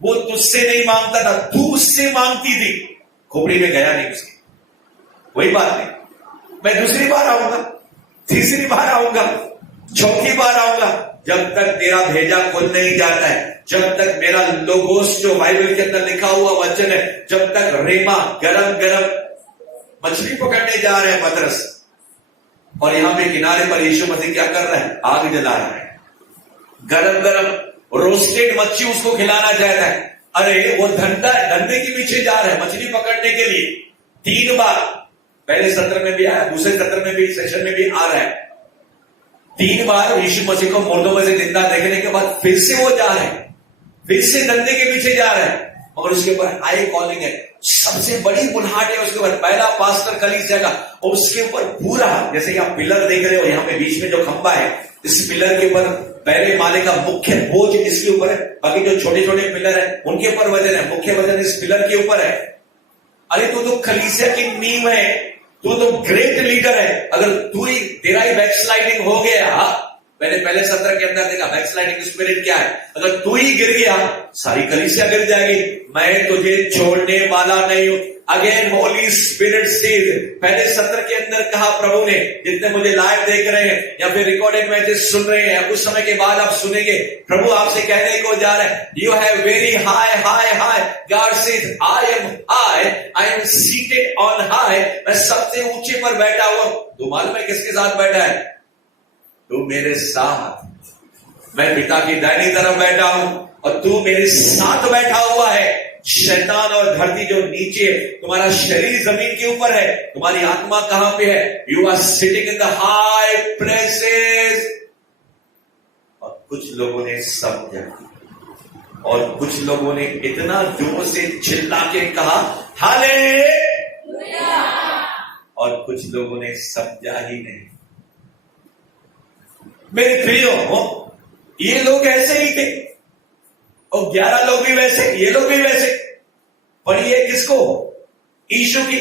वो तुझसे नहीं मांगता था, तू उससे मांगती थी। खोपड़ी में गया नहीं उसके, वही बात नहीं। मैं दूसरी बार आऊंगा, तीसरी बार आऊंगा, चौथी बार आऊंगा, जब तक तेरा भेजा खुल नहीं जाता है, जब तक मेरा लोगोस जो बाइबल के अंदर लिखा हुआ वचन है, जब तक रेमा गरम गरम मछली पकड़ने जा रहे हैं पतरस, और यहां पे किनारे पर यीशु मसीह क्या कर रहा है, आग जला रहा है, गरम गरम रोस्टेड मच्छी उसको खिलाना चाहता है। अरे वो धंधे के पीछे जा रहा है मछली पकड़ने के लिए। 3 बार, पहले सत्र में भी आया, दूसरे सत्र में भी, सेशन में भी आ रहा है। 3 बार यीशु मसीह को मुर्दों में से जिंदा देखने के बाद फिर से वो जा रहे हैं, फिर से धंधे के पीछे जा रहे हैं, और उसके ऊपर हाई कॉलिंग है, सबसे बड़ी बुलाहट है उसके ऊपर, पहला पास्टर कलीसिया का। और उसके ऊपर पूरा, जैसे आप पिलर देख रहे हो, यहाँ पे बीच में जो खंबा है, इस पिलर के ऊपर पहले माले का मुख्य बोझ इसके ऊपर है, बाकी जो छोटे छोटे पिलर है उनके ऊपर वजन है, मुख्य वजन इस पिलर के ऊपर है। अरे तू तो कलीसिया की नींव है, तू तो ग्रेट लीडर है। अगर तू ही, तेरा ही बैकस्लाइडिंग हो गया, मैंने पहले सत्र के अंदर देखा बैकस्लाइडिंग स्पिरिट क्या है, अगर तू ही गिर गया सारी कलीसिया गिर जाएगी। मैं तुझे छोड़ने वाला नहीं हूं। अगेन होली स्पिरिट सेज, पहले सत्र के अंदर कहा प्रभु ने, जितने मुझे लाइव देख रहे हैं या फिर रिकॉर्डेड मैसेज सुन रहे हैं, कुछ समय के बाद आप सुनेंगे, प्रभु आपसे कहने को जा रहे हैं, you have very high high high, God says I am seated on high, मैं सबसे ऊंचे पर बैठा हुआ। तू मालूम है किसके साथ बैठा है, तू मेरे साथ, मैं पिता की दाहिनी तरफ बैठा हूं और तू मेरे साथ बैठा हुआ है। शैतान और धरती जो नीचे, तुम्हारा शरीर जमीन के ऊपर है, तुम्हारी आत्मा कहां पे है, you are sitting in the high places. और कुछ लोगों ने समझा, और कुछ लोगों ने इतना जोर से चिल्ला के कहा हालेलुया, और कुछ लोगों ने समझा ही नहीं। मेरे प्रियो, ये लोग ऐसे ही थे, और 11 लोग भी वैसे, ये लोग भी वैसे। पर ये किसको, यीशु की,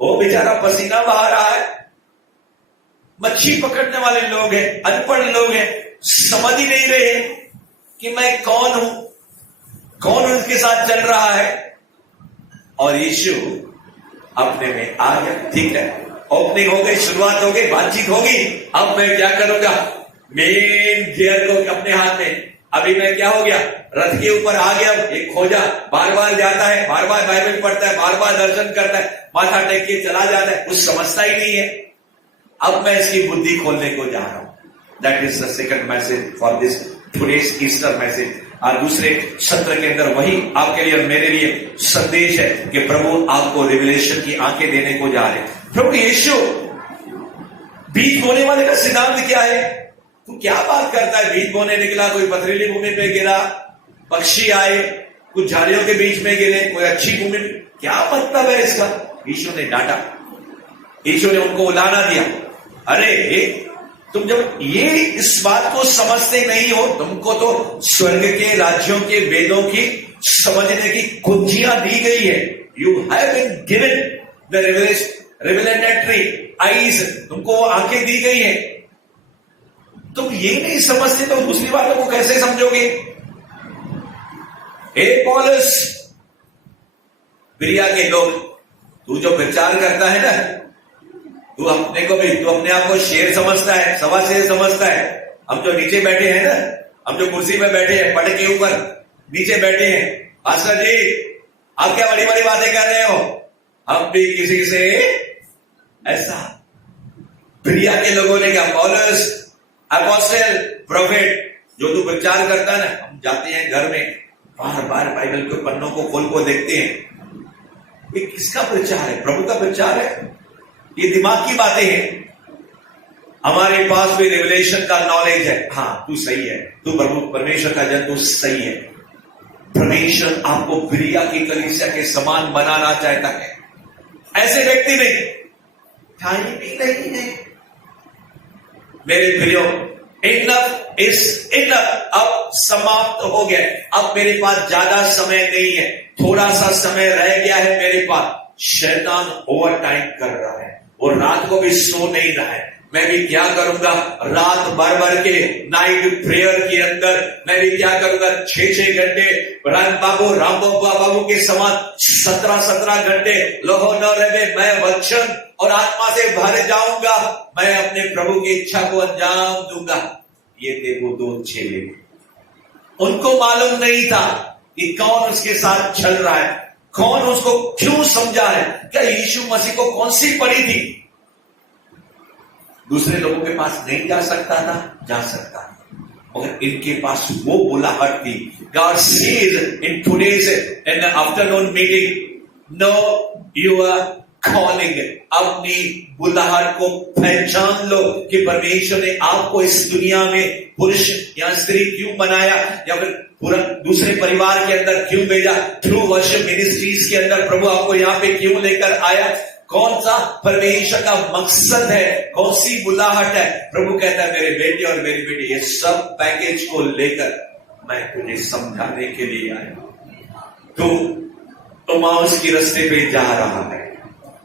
वो बेचारा पसीना बहा रहा है, मच्छी पकड़ने वाले लोग हैं, अनपढ़ लोग हैं, समझ ही नहीं रहे कि मैं कौन हूं, कौन उनके साथ चल रहा है। और यीशु अपने में आ गया। ठीक है, ओपनिंग हो गई, शुरुआत हो गई, बातचीत होगी। अब मैं क्या करूंगा, मेन गियर को अपने हाथ में, अभी मैं क्या हो गया, रथ के ऊपर आ गया, एक खोजा, बार बार जाता है, बार बार बाइबल पढ़ता है, बार बार दर्शन करता है, माथा टेक के चला जाता है, कुछ समझता ही नहीं है। अब मैं इसकी बुद्धि खोलने को जा रहा हूं। That is the second message for this today's Easter message. और दूसरे सत्र के अंदर वही आपके लिए और मेरे लिए संदेश है कि प्रभु आपको रिविलेशन की आंखें देने को जा रहे हैं। प्रभु यीशु, बीज बोने वाले का सिद्धांत क्या है? तू क्या बात करता है, बीज बोने निकला, कोई पथरीली भूमि पे गिरा, पक्षी आए, कुछ झाड़ियों के बीच में गिरे, कोई अच्छी भूमि, क्या मतलब है इसका? यीशु ने डांटा, यीशु ने उनको उलाना दिया। अरे तुम जब ये इस बात को समझते नहीं हो, तुमको तो स्वर्ग के राज्यों के वेदों की समझने की कुंजियां दी गई है। You have been given the revelatory eyes, तुमको आंखें दी गई है। तुम ये नहीं समझते तो दूसरी बातों को कैसे समझोगे? हे पौलुस, बिरिया के लोग, तू जो प्रचार करता है ना, तू अपने को भी, तू अपने आप को शेर समझता है, सवा शेर समझता है। हम जो नीचे बैठे हैं ना, हम जो कुर्सी में बैठे हैं, पट के ऊपर नीचे बैठे हैं, पास्टर जी आप क्या बड़ी बड़ी बातें कर रहे हो? हम भी किसी से ऐसा। बिरिया के लोगों ने क्या, पौलुस अपोस्टल प्रोफेट जो तू प्रचार करता है ना, हम जाते हैं घर में, बार बार बाइबल के पन्नों को खोल को देखते हैं, ये किसका प्रचार है? प्रभु का प्रचार है? ये दिमाग की बातें हैं। हमारे पास भी रिवलेशन का नॉलेज है, हाँ तू सही है, तू प्रभु परमेश्वर का जन, तू सही है। परमेश्वर आपको बिरिया की कलीसिया के समान बनाना चाहता है। ऐसे व्यक्ति नहीं, टाइम भी नहीं है मेरे प्रियो। इनफ इज इनफ, अब समाप्त हो गया। अब मेरे पास ज्यादा समय नहीं है, थोड़ा सा समय रह गया है मेरे पास। शैतान ओवर टाइम कर रहा है, वो रात को भी सो नहीं रहा है। मैं भी क्या करूंगा, रात भर भर के नाइट प्रेयर के अंदर मैं भी क्या करूंगा, 6 घंटे राम बाबू के समान 17 घंटे लोहो न रहे, मैं वचन और आत्मा से भर जाऊंगा, मैं अपने प्रभु की इच्छा को अंजाम दूंगा। ये थे वो 2 चेले। उनको मालूम नहीं था कि कौन उसके साथ चल रहा है, कौन उसको क्यों समझा है। क्या यीशु मसीह को कौन सी पड़ी थी? दूसरे लोगों के पास नहीं जा सकता था, जा सकता था, मगर इनके पास वो बुलाहट थी। God says in today's in the afternoon meeting, know your calling. अपनी बुलाहट को पहचान लो कि परमेश्वर ने आपको इस दुनिया में पुरुष या स्त्री क्यों बनाया, या फिर पूरा दूसरे परिवार के अंदर क्यों भेजा, थ्रू वर्शिप मिनिस्ट्रीज के अंदर प्रभु आपको यहाँ पे क्यों लेकर आया, कौन सा परमेश्वर का मकसद है, कौन सी बुलाहट है। प्रभु कहता है मेरे बेटे और मेरी बेटी, ये सब पैकेज को लेकर मैं तुझे समझाने के लिए आया। तू माउस की रास्ते पे जा रहा है,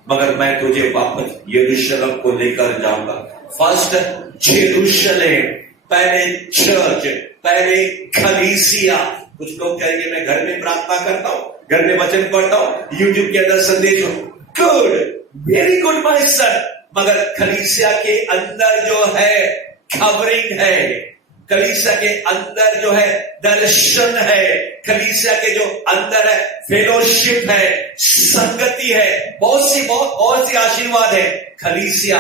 मगर मैं तुझे वापस यरूशलेम को लेकर जाऊंगा। फर्स्ट जेरूशलेम, पहले चर्च, पहले कलीसिया। कुछ लोग कहेंगे मैं घर में प्रार्थना करता हूं, घर में वचन पढ़ता हूं, यूट्यूब के अंदर संदेश हो, good, very good my son, मगर कलीसिया के अंदर जो है कवरिंग है, कलीसिया के अंदर जो है दर्शन है, कलीसिया के जो अंदर है फेलोशिप है, संगति है, बहुत सी आशीर्वाद है। कलीसिया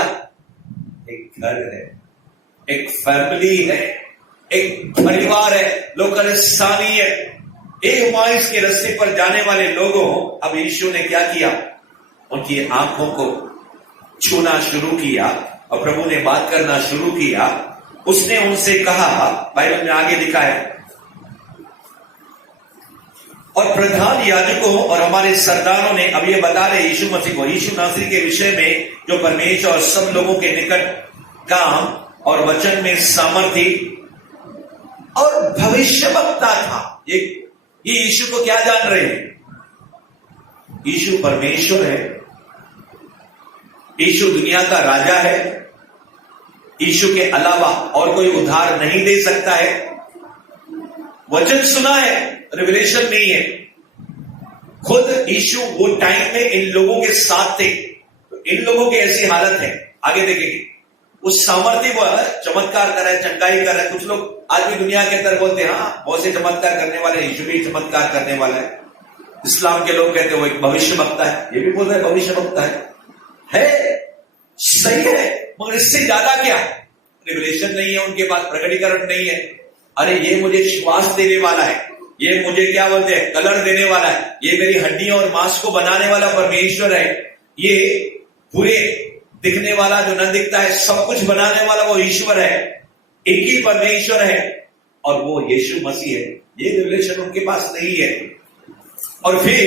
एक घर है, एक फैमिली है, एक परिवार है, लोकल स्थानीय है। एक माइस के रास्ते पर जाने वाले लोगों, अब यीशु ने क्या किया, उनकी आंखों को छूना शुरू किया और प्रभु ने बात करना शुरू किया। उसने उनसे कहा, बाइबल में आगे लिखा है, और प्रधान याजकों और हमारे सरदारों ने, अब ये बता रहे यीशु मसीह को, यीशु नासरी के विषय में जो परमेश्वर और सब लोगों के निकट काम और वचन में सामर्थ्य और भविष्यवक्ता था। ये यीशु को क्या जान रहे हैं? यीशु परमेश्वर है, यीशु दुनिया का राजा है, यीशु के अलावा और कोई उद्धार नहीं दे सकता है। वचन सुना है, रिवलेशन नहीं है। खुद यीशु वो टाइम में इन लोगों के साथ थे, तो इन लोगों की ऐसी हालत है, आगे देखेंगे। उस सामर्थ्य वो चमत्कार कर रहा है, चंगाई कर रहा है। कुछ लोग आज भी दुनिया के अंदर बोलते हैं हाँ बहुत से चमत्कार करने वाले, यीशु भी चमत्कार करने वाला है। इस्लाम के लोग कहते हैं वो एक भविष्य वक्ता है, ये भी बोल रहे हैं भविष्य वक्ता है सही है, मगर इससे ज्यादा क्या? रिवलेशन नहीं है उनके पास, प्रकटीकरण नहीं है। अरे ये मुझे श्वास देने वाला है, ये मुझे क्या बोलते हैं कलर देने वाला है, ये मेरी हड्डियों और मांस को बनाने वाला परमेश्वर है, ये पूरे दिखने वाला जो न दिखता है सब कुछ बनाने वाला वो ईश्वर है। एक ही परमेश्वर है और वो यीशु मसीह है। ये रिवलेशन उनके पास नहीं है। और फिर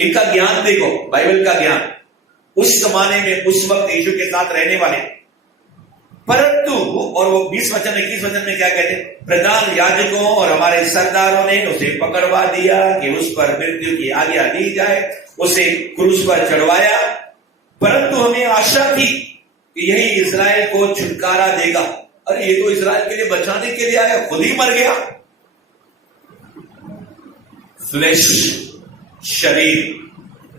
इनका ज्ञान देखो, बाइबल का ज्ञान उस जमाने में उस वक्त यीशु के साथ रहने वाले, परंतु और वो 20 वचन 21 वचन में क्या कहते हैं, प्रधान याजकों और हमारे सरदारों ने उसे पकड़वा दिया कि उस पर मृत्यु की आज्ञा दी जाए, उसे क्रूस पर चढ़वाया, परंतु हमें आशा थी कि यही इजराइल को छुटकारा देगा। अरे ये तो इजराइल के लिए बचाने के लिए आया, खुद ही मर गया। फ्लेश, शरीर,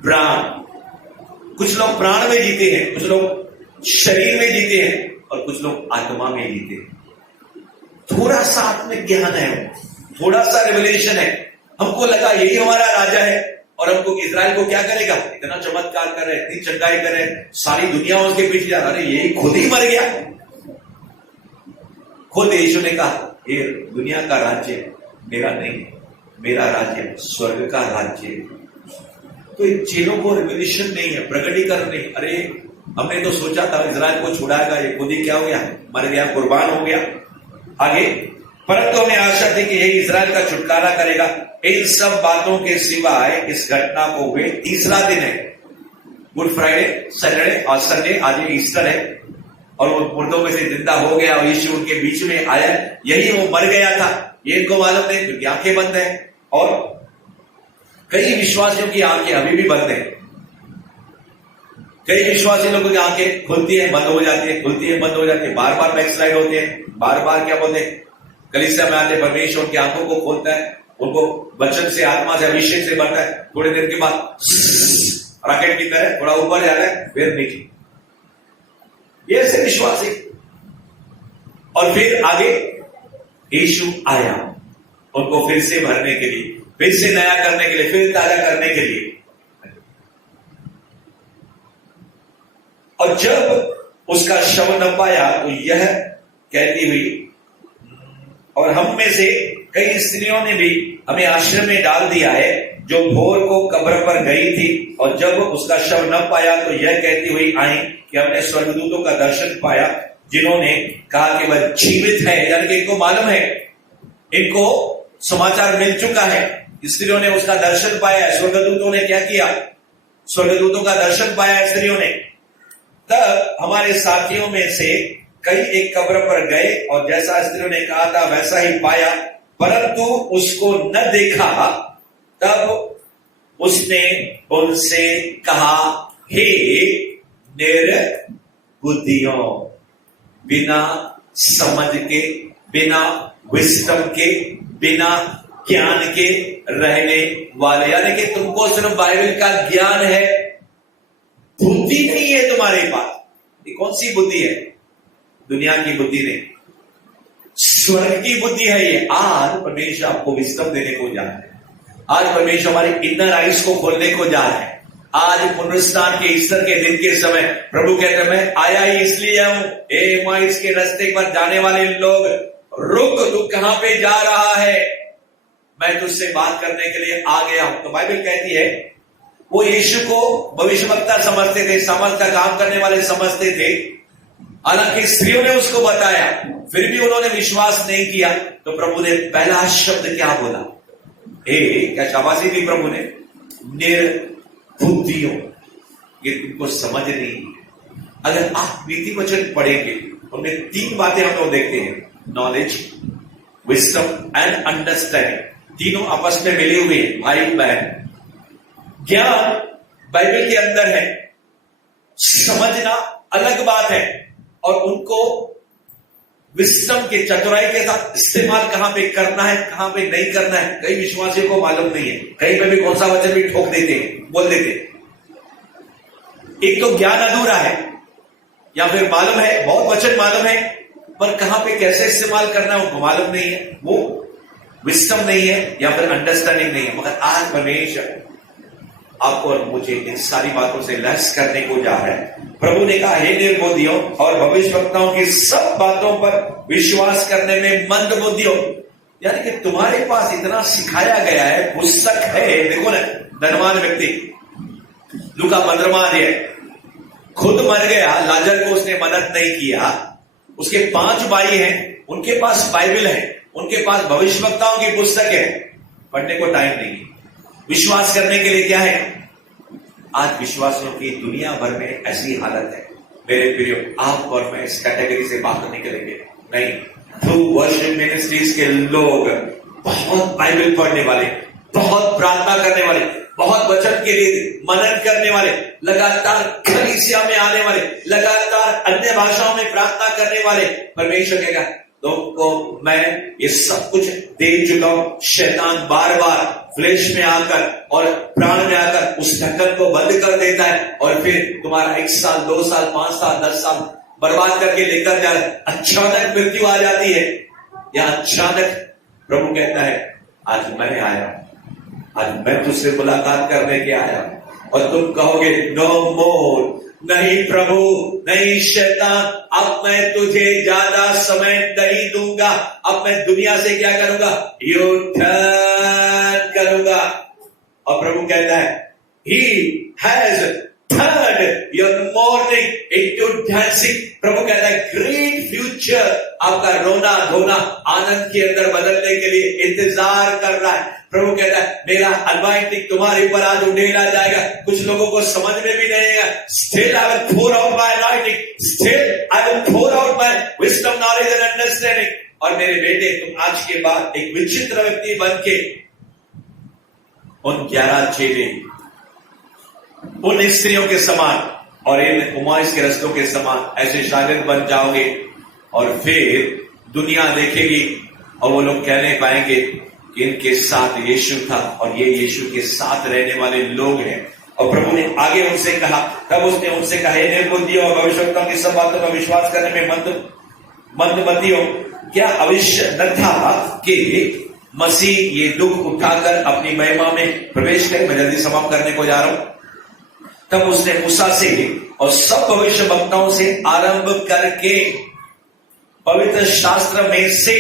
प्राण, कुछ लोग प्राण में जीते हैं, कुछ लोग शरीर में जीते हैं और कुछ लोग आत्मा में जीते हैं। थोड़ा सा आत्मिक ज्ञान है, थोड़ा सा रिवलेशन है। हमको लगा यही हमारा राजा है और हमको इजराइल को क्या करेगा, इतना चमत्कार कर रहे, इतनी चंगाई कर रहे, सारी दुनिया उसके पीछे जा। अरे यही खुद ही मर गया। खुद यीशु ने कहा ये दुनिया का राज्य मेरा नहीं, मेरा राज्य स्वर्ग का राज्य है। तो इन चीजों को रिवलेशन नहीं है, प्रकटीकरण नहीं। अरे हमने तो सोचा था इजराइल को छुड़ाएगा, ये खुद ही क्या हो गया, मर गया, कुर्बान हो गया। आगे, परंतु हमें आशा थी कि यही इजराइल का छुटकारा करेगा। इन सब बातों के सिवाय इस घटना को हुए तीसरा दिन है, गुड फ्राइडे, सैटरडे और संडे, आज ईस्टर है, और वो मुर्दों में से जिंदा हो गया और यीशु उनके बीच में आया। यही वो मर गया था, ये इनको मालूम नहीं, क्योंकि आंखें बंद है। और कई विश्वासियों की आंखें अभी भी बंद है। कई विश्वासी लोगों की आंखें खुलती है, बंद हो जाती है, खुलती है, बंद हो जाती है, बार बार बैकस्लाइड होते हैं, बार बार क्या बोलते हैं, कलीसिया में आते, परमेश्वर उनकी आंखों को खोलता है, उनको वचन से, आत्मा से, अभिषेक से भरता है। थोड़ी देर के बाद रॉकेट की तरह थोड़ा ऊपर जाता है, फिर नीचे। ये ऐसे विश्वासी। और फिर आगे यीशु आया उनको फिर से भरने के लिए, फिर से नया करने के लिए, फिर ताजा करने के लिए। और जब उसका शव न पाया तो यह कहती हुई, और हम में से कई स्त्रियों ने भी हमें आश्रम में डाल दिया है, जो भोर को कब्र पर गई थी, और जब उसका शव न पाया तो यह कहती हुई आई कि हमने स्वर्गदूतों का दर्शन पाया, जिन्होंने कहा कि वह जीवित है। यानी कि इनको मालूम है, इनको समाचार मिल चुका है, स्त्रियों ने उसका दर्शन पाया। स्वर्गदूतों ने क्या किया, स्वर्गदूतों का दर्शन पाया स्त्रियों ने। तब हमारे साथियों में से कई एक कब्र पर गए और जैसा स्त्रियों ने कहा था वैसा ही पाया, परंतु उसको न देखा। तब उसने उनसे कहा, हे निर्बुद्धियों, बिना समझ के, बिना विस्डम के, बिना ज्ञान के रहने वाले। यानी कि तुमको सिर्फ बाइबल का ज्ञान है, बुद्धि नहीं है तुम्हारे पास। ये कौन सी बुद्धि है? दुनिया की बुद्धि नहीं, स्वर्ग की बुद्धि है ये। आज परमेश्वर आपको विस्डम देने को जा रहा है। आज परमेश्वर हमारे इनर आइज को खोलने को जा रहा है। आज पुनरुत्थान के ईस्टर के दिन के समय प्रभु कहते हैं, मैं आया ही इसलिए हूं, एमाइस के रास्ते पर जाने वाले लोग, रुक, तू कहां पे जा रहा है, मैं तुझसे बात करने के लिए आ गया हूं। तो बाइबल कहती है वो यीशु को भविष्यवक्ता समझते थे, सामर्थ का काम करने वाले समझते थे। हालांकि स्त्रियों ने उसको बताया, फिर भी उन्होंने विश्वास नहीं किया। तो प्रभु ने पहला शब्द क्या बोला? क्या शाबाशी दी प्रभु ने, निर्बुद्धियों, ये तुमको समझ नहीं। अगर आप नीति वचन पढ़ेंगे तो उनमें तीन बातें हम लोग देखते हैं, नॉलेज, विजडम एंड अंडरस्टैंडिंग। तीनों आपस में मिले हुए हैं, भाई बहन। ज्ञान बाइबल के अंदर है, समझना अलग बात है, और उनको विस्डम के, चतुराई के साथ इस्तेमाल कहां पे करना है, कहां पे नहीं करना है, कई विश्वासियों को मालूम नहीं है। कहीं पे भी कौन सा वचन भी ठोक देते हैं, बोल देते हैं। एक तो ज्ञान अधूरा है, या फिर मालूम है, बहुत वचन मालूम है, पर कहां पे कैसे इस्तेमाल करना है उनको मालूम नहीं है। वो विस्डम नहीं है या फिर अंडरस्टैंडिंग नहीं है। मगर आज परमेश्वर आपको और मुझे इन सारी बातों से लैस करने को जा रहा है। प्रभु ने कहा, हे निर्बुद्धियों और भविष्यवक्ताओं की सब बातों पर विश्वास करने में मंद बुद्धियों। यानी कि तुम्हारे पास इतना सिखाया गया है, पुस्तक है। देखो ना, धनवान व्यक्ति लूका 15वां अध्याय, खुद मर गया, लाजर को उसने मदद नहीं किया। उसके 5 भाई हैं, उनके पास बाइबल है, उनके पास भविष्यवक्ताओं की पुस्तक है, पढ़ने को टाइम नहीं। विश्वास करने के लिए क्या है? आज विश्वासियों की दुनिया भर में ऐसी हालत है। मेरे प्रियो, आप और मैं इस कैटेगरी से बाहर निकलेंगे नहीं। थ्रू वर्शिप मिनिस्ट्रीज के लोग बहुत बाइबल पढ़ने वाले, बहुत प्रार्थना करने वाले, बहुत वचन के लिए मनन करने वाले, लगातार कलीसिया में आने वाले, लगातार अन्य भाषाओं में प्रार्थना करने वाले, परमेश्वर कहेगा तुमको मैं ये सब कुछ दे चुका हूं। शैतान बार बार फ्लेश में आकर और प्राण में आकर उस ढक्कन को बंद कर देता है, और फिर तुम्हारा 1 साल, 2 साल, 5 साल, 10 साल बर्बाद करके लेकर जा। अचानक मृत्यु आ जाती है, या अचानक प्रभु कहता है, आज मैं आया, आज मैं तुझसे मुलाकात करने के आया। और तुम कहोगे, नो मोर, नहीं प्रभु, नहीं शैतान, अब मैं तुझे ज्यादा समय नहीं दूंगा। अब मैं दुनिया से क्या करूंगा? यू टर्न करूंगा। और प्रभु कहता है, He has turn your mourning into dancing. प्रभु कहता है ग्रेट फ्यूचर आपका रोना धोना आनंद के अंदर बदलने के लिए इंतजार कर रहा है। प्रभु कहता है मेरा अनॉइंटिंग तुम्हारे ऊपर आज उड़ेला जाएगा। कुछ लोगों को समझ में भी नहीं है। Still I will pour out my anointing, still I will pour out my wisdom, knowledge and understanding. और मेरे बेटे तुम आज के बाद एक विचित्र व्यक्ति बन के उन 11 चेले उन स्त्रियों के समान और इन उमाइस के रस्तों के समान ऐसे शागिर्द बन जाओगे और फिर दुनिया देखेगी और वो लोग कहने पाएंगे कि इनके साथ यीशु था और ये यीशु के साथ रहने वाले लोग हैं। और प्रभु ने आगे उनसे कहा, तब उसने उनसे कहा, हे निर्बुद्धियों और भविष्यवक्ताओं की सब बातों का विश्वास करने में मंदमतियों, क्या अवश्य न था कि मसीह ये दुख उठाकर अपनी महिमा में प्रवेश करे? मैं जल्दी समाप्त करने को जा रहा हूं। तब उसने मूसा से और सब भविष्य वक्ताओं से आरंभ करके पवित्र शास्त्र में से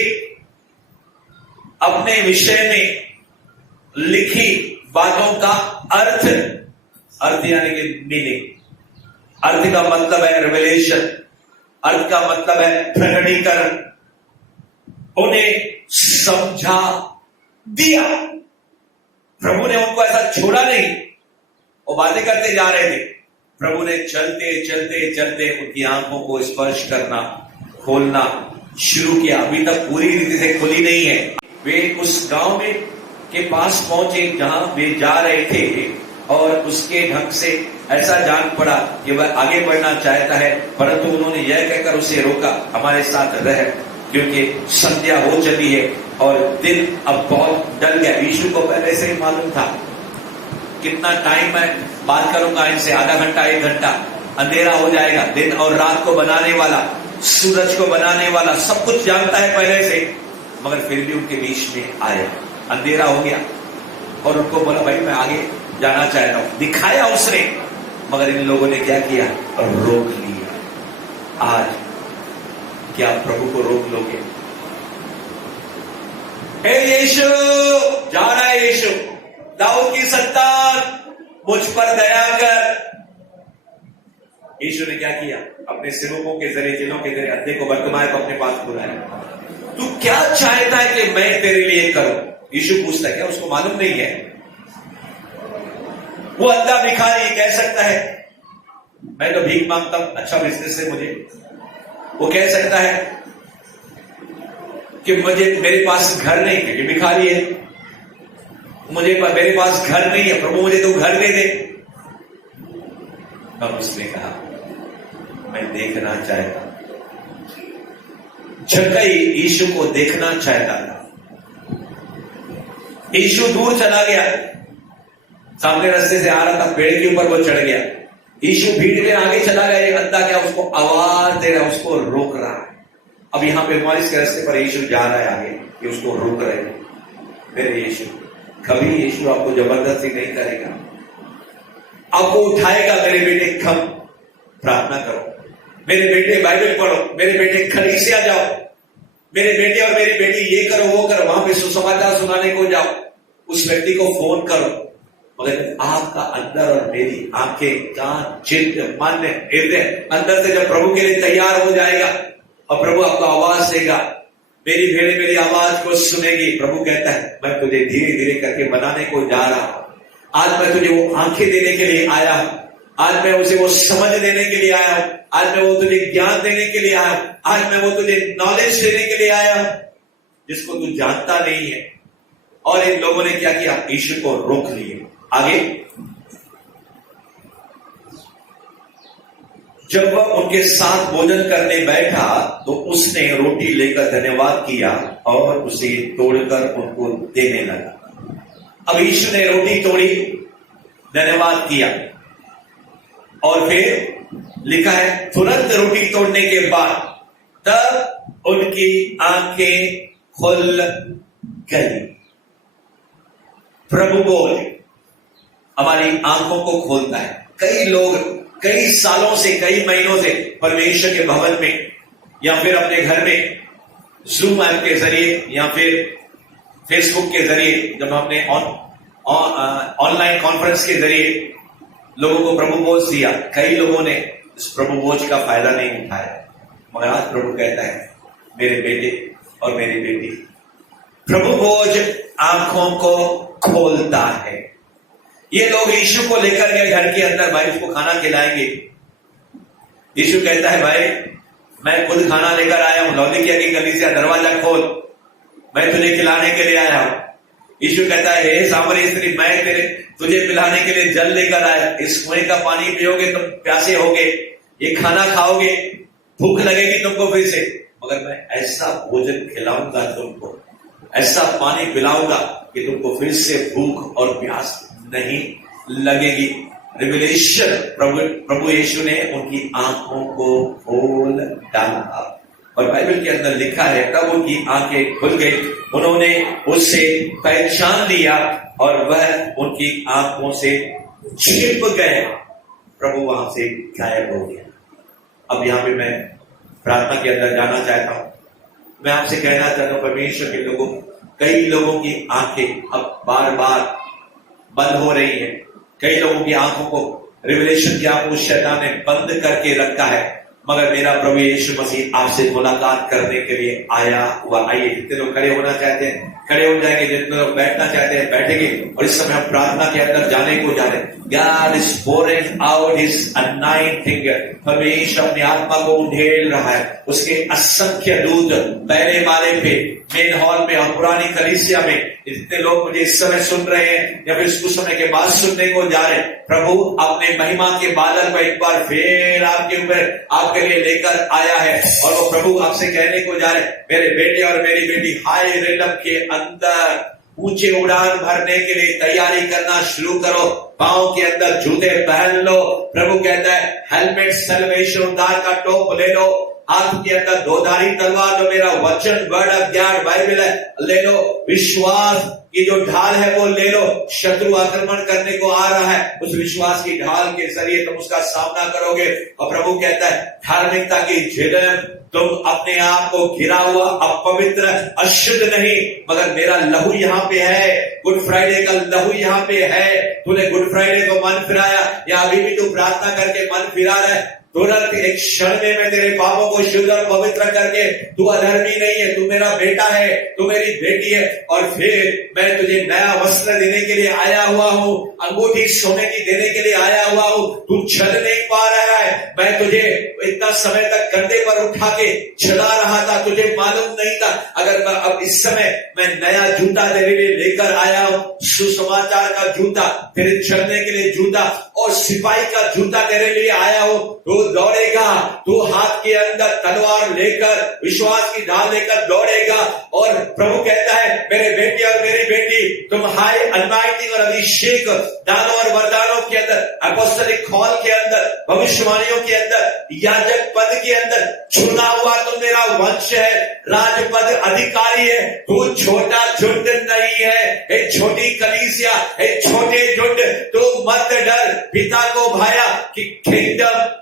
अपने विषय में लिखी बातों का अर्थ यानी कि मीनिंग, अर्थ का मतलब है रिवेलेशन, अर्थ का मतलब है प्रकटीकरण, उन्हें समझा दिया। प्रभु ने उनको ऐसा छोड़ा नहीं, वो बातें करते जा रहे थे। प्रभु ने चलते चलते चलते उनकी आंखों को स्पर्श करना, खोलना शुरू किया। अभी तक पूरी रीति से खुली नहीं है। वे उस गांव में के पास पहुंचे जहां वे जा रहे थे और उसके ढंग से ऐसा जान पड़ा कि वह आगे बढ़ना चाहता है, परंतु उन्होंने यह कहकर उसे रोका, हमारे साथ रह, क्योंकि संध्या हो चली है और दिन अब बहुत डल गया। यीशु को पहले से ही मालूम था कितना टाइम मैं बात करूंगा इनसे, आधा घंटा 1 घंटा, अंधेरा हो जाएगा। दिन और रात को बनाने वाला, सूरज को बनाने वाला सब कुछ जानता है पहले से, मगर फिर भी उनके बीच में आया। अंधेरा हो गया और उनको बोला भाई मैं आगे जाना चाहता हूं, दिखाया उसने, मगर इन लोगों ने क्या किया? रोक लिया। आज क्या प्रभु को रोक लोगे? हे यीशु, जा रहा है यीशु, दाऊद की संतान, मुझ पर दया कर। यीशु ने क्या किया? अपने सेवकों के जरिए, जिलों के जरिए अंधे को वर्तमान को अपने पास बुलाया। तू क्या चाहता है कि मैं तेरे लिए करूं? यीशु पूछता है, क्या उसको मालूम नहीं है? वो अंधा भिखारी कह सकता है मैं तो भीख मांगता हूं, अच्छा बिजनेस है मुझे। वो कह सकता है कि मेरे पास घर नहीं, क्योंकि भिखारी है, मेरे पास घर नहीं है, प्रभु मुझे तो घर दे दे। तब उसने कहा मैं देखना चाहता हूं। जक्कई यीशु को देखना चाहता था। यीशु दूर चला गया, सामने रास्ते से आ रहा था, पेड़ के ऊपर वो चढ़ गया। यीशु भीड़ में आगे चला गया, एक अंधा क्या उसको आवाज दे रहा है, उसको रोक रहा है। अब यहां पे मॉरिस के रास्ते पर यीशु जा रहा है आगे, कि उसको रोक रहे हैं। मेरे यीशु, कभी यीशु आपको जबरदस्ती नहीं करेगा, आपको उठाएगा। मेरे बेटे कम प्रार्थना करो, मेरे बेटे बाइबल पढ़ो, मेरे बेटे कलीसिया जाओ, मेरे बेटे और मेरी बेटी ये करो वो करो, वहां पे सुसमाचार सुनाने को जाओ, उस व्यक्ति को फोन करो। मगर आपका अंदर और मेरी आंखें, कान, चित्त, मन, हृदय अंदर से जब प्रभु के लिए तैयार हो जाएगा और प्रभु आपको आवाज देगा, मेरी भेड़ें मेरी आवाज को सुनेगी। प्रभु कहता है मैं तुझे धीरे धीरे करके बनाने को जा रहा हूं। आज मैं तुझे वो आंखें देने के लिए आया हूं, आज मैं उसे वो समझ देने के लिए आया हूं, आज मैं वो तुझे ज्ञान देने के लिए आया हूं, आज मैं वो तुझे नॉलेज देने के लिए आया हूं जिसको तू जानता नहीं है। और इन लोगों ने क्या किया? यीशु को रोक लिए। आगे जब वह उनके साथ भोजन करने बैठा तो उसने रोटी लेकर धन्यवाद किया और उसे तोड़कर उनको देने लगा। अब यीशु ने रोटी तोड़ी, धन्यवाद किया और फिर लिखा है तुरंत रोटी तोड़ने के बाद तब उनकी आंखें खुल गई। प्रभु बोले हमारी आंखों को खोलता है। कई लोग कई सालों से, कई महीनों से परमेश्वर के भवन में या फिर अपने घर में जूम ऐप के जरिए या फिर फेसबुक के जरिए, जब हमने ऑनलाइन कॉन्फ्रेंस के जरिए लोगों को प्रभु भोज दिया, कई लोगों ने इस प्रभु भोज का फायदा नहीं उठाया, मगर आज प्रभु कहता है मेरे बेटे और मेरी बेटी, प्रभु भोज आंखों को खोलता है। ये लोग यीशु को लेकर गए घर के अंदर, भाई उसको खाना खिलाएंगे। यीशु कहता है भाई मैं खुद खाना लेकर आया हूं, लौदीकिया की कलीसिया दरवाजा खोल, मैं तुझे खिलाने के लिए आया हूं। यीशु कहता है हे सामरी स्त्री, मैं तुझे पिलाने के लिए जल लेकर आया, इस कुएं का पानी पियोगे तुम प्यासे होगे, ये खाना खाओगे भूख लगेगी तुमको फिर से, मगर मैं ऐसा भोजन खिलाऊंगा तुमको, ऐसा पानी पिलाऊंगा कि तुमको फिर से भूख और प्यास नहीं लगेगी। रिविलेशन प्रभु यीशु ने उनकी आंखों को खोल डाला और बाइबल के अंदर लिखा है तब उनकी आंखें खुल गई, उन्होंने उससे पहचान लिया और वह उनकी आंखों से छिप गए, प्रभु वहां से गायब हो गया। अब यहां पे मैं प्रार्थना के अंदर जाना चाहता हूं। मैं आपसे कहना चाहता हूं परमेश्वर के लोगों, कई लोगों की आंखें अब बार बार बंद हो रही है, कई लोगों की आंखों को रिविलेशन क्या उस शैतान ने बंद करके रखा है, मगर मेरा प्रभु यीशु मसीह आपसे मुलाकात करने के लिए आया हुआ। आइए, जितने लोग खड़े होना चाहते हैं खड़े हो जाएंगे, जितने लोग बैठना चाहते हैं बैठेंगे, और इस समय हम प्रार्थना के अंदर जाने को जा रहे हैं। God is pouring out His anointing, परमेश्वर अपनी आत्मा को उंडेल रहा है, उसके असंख्य दूत पहले माले पे मेन हॉल में और पुरानी कलीसिया में जितने लोग मुझे इस समय सुन रहे हैं या फिर कुछ समय के बाद सुनने को जा रहे हैं, प्रभु अपने महिमा के बादल को एक बार फिर आपके ऊपर आपके लिए लेकर आया है, और वो प्रभु आपसे कहने को जा रहे हैं मेरे बेटे और मेरी बेटी हाई रिदम के अंदर ऊंचे उड़ान भरने के लिए तैयारी करना शुरू करो, पांव के अंदर जूते पहन लो। प्रभु कहता है हेलमेट सल्वेशन उद्धार का टोप ले लो, हाथ के अंदर दोधारी तलवार जो मेरा वचन वर्ड ऑफ गॉड बाइबल है ले लो, विश्वास की जो ढाल है वो ले लो। शत्रु आक्रमण करने को आ रहा है, उस विश्वास की ढाल के जरिए तुम उसका सामना करोगे। और प्रभु कहता है धार्मिकता की झिलम, तुम अपने आप को घिरा हुआ अपवित्र अशुद्ध नहीं, मगर मेरा लहू यहाँ पे है, गुड फ्राइडे का लहू यहाँ पे है। तूने गुड फ्राइडे को मन फिराया या अभी भी तू प्रार्थना करके मन फिरा रहा है, तुरंत एक क्षण में मैं तेरे पापों को शुद्ध और पवित्र करके, तू अधर्मी नहीं है, तू मेरा बेटा है, तू मेरी बेटी है, और फिर मैं तुझे नया वस्त्र देने के लिए आया हुआ हूँ, अंगूठी सोने की देने के लिए आया हुआ हूँ। तू चल नहीं पा रहा है, मैं तुझे इतना समय तक कंधे पर उठा के चला रहा था, तुझे मालूम नहीं था। अगर मैं अब इस समय मैं नया जूता तेरे लिए लेकर आया हूँ, सुसमाचार का जूता, तेरे चलने के लिए जूता और सिपाही का जूता तेरे लिए आया हूँ, तो दौड़ेगा, तू हाथ के अंदर तलवार लेकर विश्वास की ढाल लेकर दौड़ेगा। और प्रभु कहता है मेरे बेटे और मेरी बेटी, तुम हाई अनॉइंटिंग और अभिषेक दानों और वरदानों के अंदर, अपोस्टलिक कॉल के अंदर, भविष्यवाणियों के अंदर, याजक पद के अंदर चुना हुआ तुम मेरा वंश है, राजपद अधिकारी है, तू छोटा झुंड नहीं है, एक छोटी कलीसिया, एक छोटे झुंड, तू मत डर। पिता को भाया कि किंगडम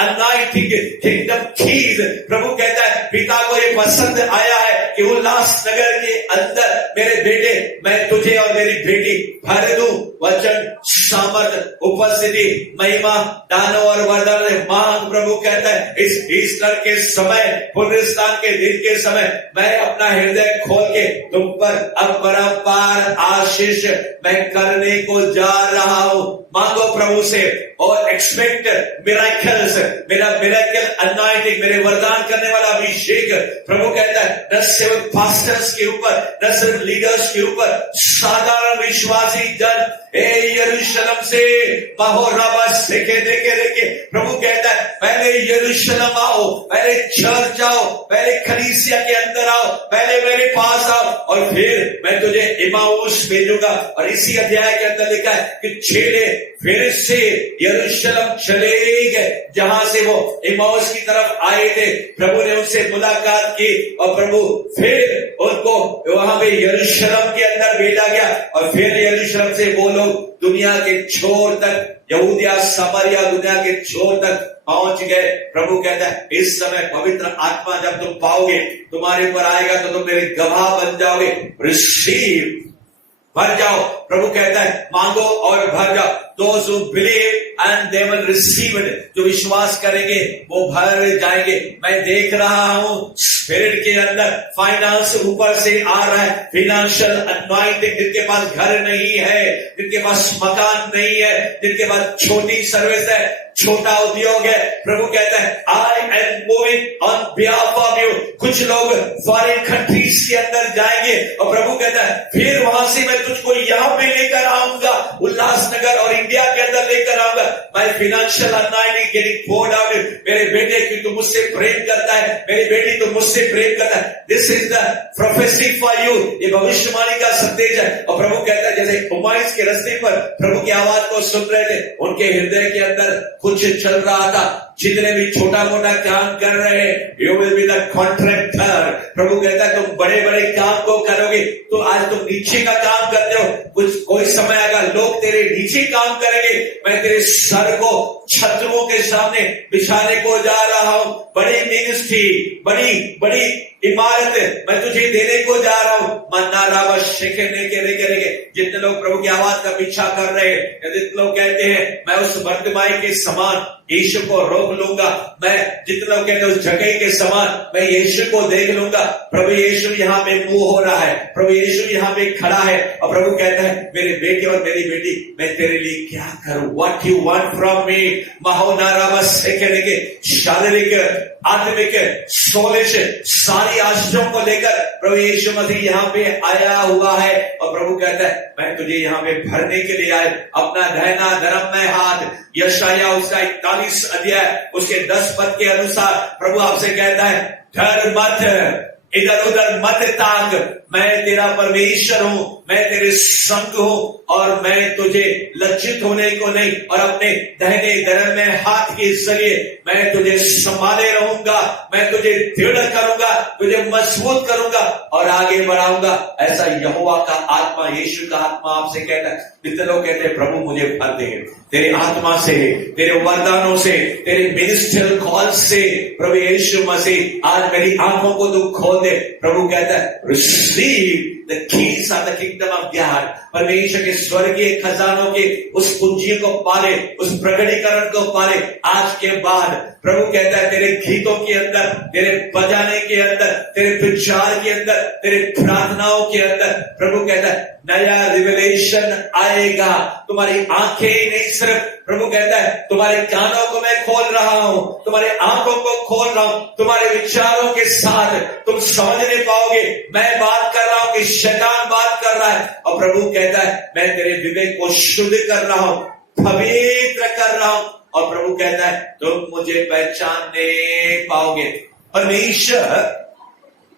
अनॉइंटिंग, किंगडम चीज, प्रभु कहता है पिता को ये पसंद आया है कि उल्लास नगर के अंदर मेरे बेटे मैं तुझे और मेरी बेटी भर दूं वचन, सामर्थ, उपस्थिति, महिमा, दानों और वरदान मांग। प्रभु कहता है इस ईस्टर के समय, पुनरुत्थान के दिन के समय मैं अपना हृदय खोल के तुम पर अपरंपार आशीष मैं करने को जा रहा हूं। मांगो प्रभु से और एक्सपेक्ट मिरेकल्स, मेरा मिरेकल अनॉइंटिंग, मेरे वरदान करने वाला अभिषेक। प्रभु कहता है न सिर्फ पास्टर्स के ऊपर, न सिर्फ लीडर्स के ऊपर, साधारण विश्वासी जन यरूशलेम से देखे। प्रभु कहता है पहले यरूशलेम आओ, पहले चर्च आओ, पहले कलीसिया के अंदर आओ, पहले मेरे पास आओ, और फिर मैं तुझे इमाउस भेजूंगा। और इसी अध्याय के अंदर लिखा है कि चेले फिर से यरूशलेम चले गए, जहां से वो इमाउस की तरफ आए थे। प्रभु ने उनसे मुलाकात की और प्रभु फिर उनको वहां पे यरूशलेम के अंदर भेजा गया, और फिर यरूशलेम से वो लोग दुनिया के छोर तक, यहूदिया, सामरिया, दुनिया के छोर तक पहुंच गए। प्रभु कहता है इस समय पवित्र आत्मा जब तुम पाओगे, तुम्हारे ऊपर आएगा तो तुम मेरे गवाह बन जाओगे। रिसीव, भर जाओ। प्रभु कहता है मांगो और भर जाओ। those who believe and they will receive it. जो विश्वास करेंगे वो भर जाएंगे। मैं देख रहा हूँ स्पिरिट के अंदर फाइनेंस ऊपर से आ रहा है, फाइनेंशियल अनॉइंटिंग। जिनके पास घर नहीं है, जिनके पास मकान नहीं है, जिनके पास छोटी सर्विस है, छोटा उद्योग है, प्रभु कहता है I am moving on behalf of you. कुछ लोग फॉरेन कंट्रीज के अंदर जाएंगे और प्रभु कहता है फिर वहां से मैं तुझको यहाँ पे लेकर आऊंगा, उल्लासनगर और इंडिया के अंदर लेकर आऊंगा। My financial anointing getting poured out. मेरे बेटे की तू मुझसे प्रेम करता है, मेरी बेटी तू मुझसे प्रेम करता है। This is the prophecy for you. ये भविष्यवाणी का संदेश है। और प्रभु कहता है जैसे उमाइस के रास्ते पर प्रभु की आवाज को सुन रहे थे, उनके हृदय के अंदर कुछ चल रहा था। जितने भी छोटा मोटा काम कर रहे हैं, you will be the contractor. प्रभु कहता है तुम बड़े बड़े काम को करोगे। तो आज तुम नीचे का काम करते हो, कुछ कोई समय आएगा लोग तेरे नीचे काम करेंगे। मैं तेरे सर को शत्रुओं के सामने बिछाने को जा रहा हूं। बड़ी मिनिस्ट्री, बड़ी बड़ी इमारत मैं तुझे देने को जा रहा हूं। मन्ना रावत शेखने के रेगे। जितने लोग प्रभु की आवाज का पीछा कर रहे हैं, जितने लोग कहते हैं मैं उस वर्तमान के समान यीशु को रोक लूंगा, मैं जितने लोग कहते हैं उस जगह के समान मैं यीशु को देख लूंगा। प्रभु यीशु यहाँ पे मूव हो रहा है, प्रभु यीशु यहाँ पे खड़ा है और प्रभु कहता है मेरे बेटे और मेरी बेटी मैं तेरे लिए क्या करूं, what you want from me. महोनारावा शेखने के शारीरिक, आत्मिक, सोलिश सारी आशीषों को लेकर प्रभु यीशु मसीह यहाँ पे आया हुआ है। और प्रभु कहता है मैं तुझे यहाँ पे भरने के लिए आया। अपना दहना धर्ममय हाथ, यशाया उसका 41 अध्याय उसके 10 पद के अनुसार प्रभु आपसे कहता है डर मत, इधर उधर मत ताक, मैं तेरा परमेश्वर हूं, मैं तेरे संग हूं और मैं तुझे लज्जित होने को नहीं और अपने दाहिने धर्म में हाथ के जरिए मैं तुझे संभाले रहूंगा। मैं तुझे दृढ़ करूंगा, तुझे मजबूत करूंगा और आगे बढ़ाऊंगा। ऐसा यहोवा का आत्मा, यीशु का आत्मा आपसे कहता है। जितने लोग कहते हैं प्रभु मुझे भर दे तेरे आत्मा से, तेरे वरदानों से, तेरे मिनिस्ट्रियल कॉल से। प्रभु यीशु मसीह आज मेरी आंखों को तू खोल दे। प्रभु कहता है receive the keys of the kingdom of God. परमेश्वर के स्वर्गीय खजानों के उस पूंजी को पाले, उस प्रकटीकरण को पाले। आज के बाद प्रभु कहता है तेरे गीतों के अंदर, तेरे बजाने के अंदर, तेरे विचार के अंदर, तेरे प्रार्थनाओं के अंदर प्रभु कहता है नया रिवेलेशन आएगा। तुम्हारी आंखें ही नहीं, सिर्फ प्रभु कहता है तुम्हारे कानों को मैं खोल रहा हूं, तुम्हारे आंखों को खोल रहा हूं। तुम्हारे विचारों के साथ तुम समझने पाओगे मैं बात कर रहा हूं कि शैतान बात कर रहा है। और प्रभु कहता है मैं तेरे विवेक को शुद्ध कर रहा हूं, पवित्र कर रहा हूं। और प्रभु कहता है तुम मुझे पहचानने पाओगे। परमेश्वर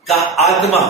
का आत्मा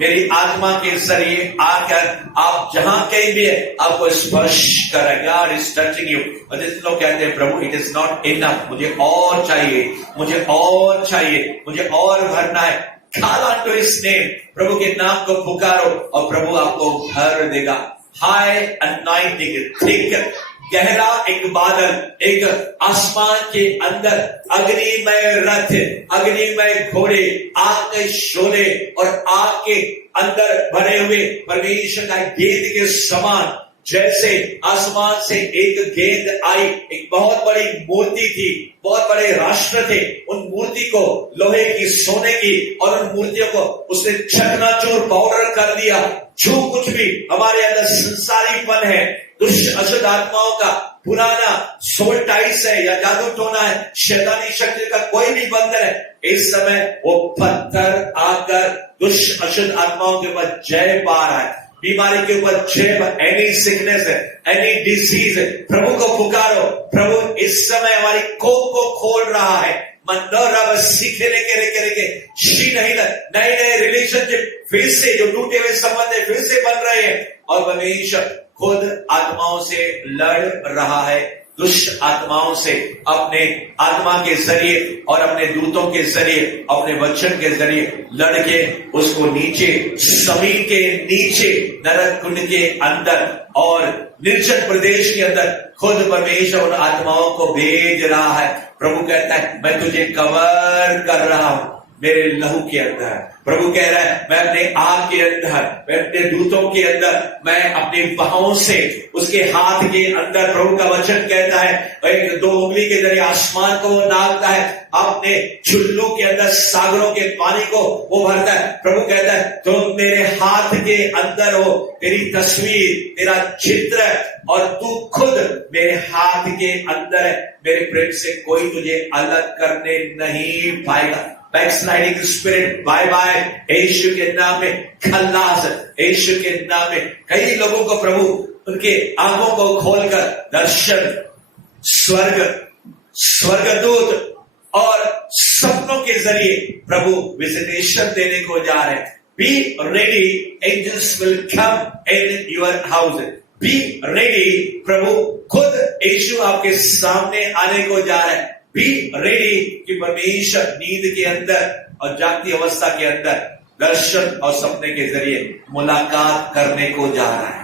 मेरी आत्मा के जरिए आकर आप जहां कहीं भी है आपको स्पर्श करेगा। God is touching you. और जिस लोग कहते हैं प्रभु इट इज नॉट इनफ, मुझे और चाहिए, मुझे और चाहिए, मुझे और भरना है। Call on to his name, प्रभु के नाम को पुकारो और प्रभु आपको भर देगा। हाई अनॉइंटिंग, थिक गहरा एक बादल, एक आसमान के अंदर अग्निमय रथ, अग्निमय घोड़े, आग के शोले और आग के अंदर भरे हुए परमेश्वर का गेंद के समान। जैसे आसमान से एक गेंद आई, एक बहुत बड़ी मूर्ति थी, बहुत बड़े राष्ट्र थे, उन मूर्ति को लोहे की, सोने की, और उन मूर्तियों को उसने चकनाचूर पाउडर कर दिया। जो कुछ भी हमारे अंदर संसारीपन है, दुष्ट अशुद्ध आत्माओं का पुराना सोल टाइस है या जादू टोना है, शैतानी शक्ति का कोई भी बंधन है, इस समय वो पत्थर आकर दुष्ट अशुद्ध आत्माओं के ऊपर जय पा रहा है। बीमारी के ऊपर जय, एनी सिकनेस है, एनी डिजीज है, प्रभु को पुकारो। प्रभु इस समय हमारी कोख को खोल रहा है। मनोरव सीखे लेके नहीं, नए नए रिलेशनशिप फिर से, जो टूटे हुए संबंध है फिर से बन रहे हैं। और परमेश्वर खुद आत्माओं से लड़ रहा है, दुष्ट आत्माओं से, अपने आत्मा के जरिए और अपने दूतों के जरिए, अपने वचन के जरिए लड़के उसको नीचे, जमीन के नीचे, नरक कुंड के अंदर और निर्जन प्रदेश के अंदर खुद परमेश्वर उन आत्माओं को भेज रहा है। प्रभु कहता है मैं तुझे कवर कर रहा हूं, मेरे लहू के अंदर। प्रभु कह रहा है मैं अपने आग के अंदर, मैं अपने दूतों के अंदर, मैं अपनी बाहों से उसके हाथ के अंदर, प्रभु का वचन कहता है एक 2 उंगली के जरिए आसमान को वो नापता है, अपने चुल्लू के अंदर सागरों के पानी को वो भरता है। प्रभु कहता है तुम मेरे हाथ के अंदर हो, तेरी तस्वीर, तेरा चित्र और तू खुद मेरे हाथ के अंदर है। मेरे प्रेम से कोई तुझे अलग करने नहीं पाएगा। बैकस्लाइडिंग स्पिरिट बाय बाय, यीशु के नाम में खल्लास, यीशु के नाम में। कई लोगों को प्रभु उनके आंखों को खोलकर दर्शन, स्वर्गदूत और सपनों के जरिए प्रभु विजिटेशन देने को जा रहे हैं। Be ready, angels will come in your house. Be ready, प्रभु खुद यीशु आपके सामने आने को जा रहा है। बी रेडी कि परमेश्वर नींद के अंदर और जागती अवस्था के अंदर दर्शन और सपने के जरिए मुलाकात करने को जा रहा है।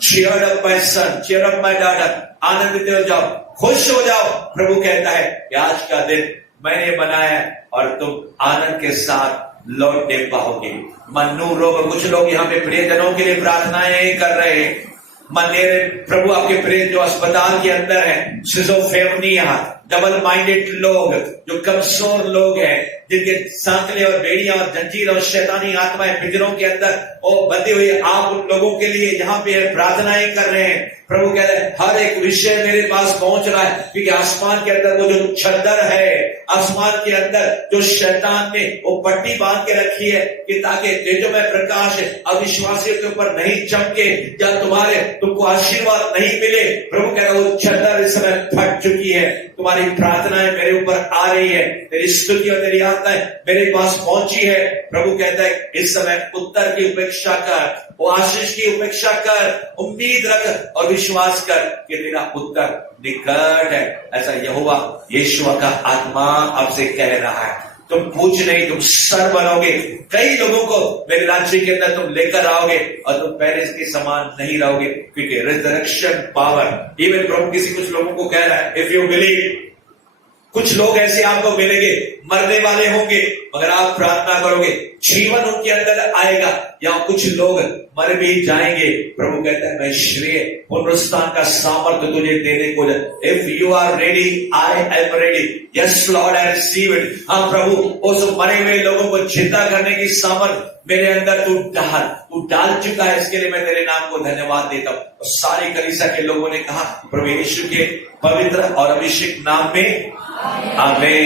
cheer up my son, cheer up my daughter, आनंदित हो जाओ, खुश हो जाओ। प्रभु कहता है कि आज का दिन मैंने बनाया और तुम आनंद के साथ लौटने पाओगे। मन्नू रोग, कुछ लोग यहाँ पे प्रियजनों के लिए प्रार्थनाएं कर रहे हैं। मेरे प्रभु आपके प्रिय जो अस्पताल के अंदर है, सिजोफ्रेनिया, डबल माइंडेड लोग, जो कमजोर लोग हैं, जिनके सांकले और बेड़ियां और जंजीर और शैतानी आत्माएं पिंजरों के अंदर वो बंधी हुई, आप उन लोगों के लिए यहाँ पे प्रार्थनाएं कर रहे हैं। प्रभु कह रहे हैं हर एक विषय मेरे पास पहुंच रहा है, क्योंकि आसमान के अंदर वो जो छद्दर है, आसमान के अंदर जो शैतान ने वो पट्टी बांध के रखी है कि ताकि तेजोमय प्रकाश अविश्वासियों के ऊपर नहीं चमके या तुमको आशीर्वाद नहीं मिले। प्रभु कह रहा है वो छद्दर इस समय फट चुकी है। तुम्हारी प्रार्थनाएं मेरे ऊपर आ रही है, तेरी स्तुति और तेरी आत्माएं मेरे पास पहुंची है। प्रभु कहता है इस समय उत्तर की उपेक्षा कर, वो आशीष की उपेक्षा कर, उम्मीद रख और विश्वास कर कि तेरा उत्तर निकट है। ऐसा यहोवा यीशु का आत्मा आपसे कह रहा है। तुम पूछ नहीं, तुम सर बनोगे। कई लोगों को मेरे राज्य के अंदर तुम लेकर आओगे और तुम पहले के समान नहीं रहोगे, क्योंकि रिजरेक्शन पावर। इवन प्रभु कुछ लोगों को कह रहा है इफ यू बिलीव, कुछ लोग ऐसे आपको मिलेंगे, मरने वाले होंगे, मगर आप प्रार्थना करोगे जीवन उनके अंदर आएगा। या कुछ लोग मर भी जाएंगे, प्रभु कहता है मैं श्रेय पुनरुत्थान का सामर्थ्य तुझे देने को। If you are ready, I am ready. Yes Lord, I receive it. हाँ प्रभु, उस मरे हुए लोगों को जिंदा करने की सामर्थ्य मेरे अंदर तू डाल चुका है। इसके लिए मैं तेरे नाम को धन्यवाद देता हूँ। और सारी कलीसिया के लोगों ने कहा प्रभु यीशु के पवित्र और अभिषेक नाम में आमीन।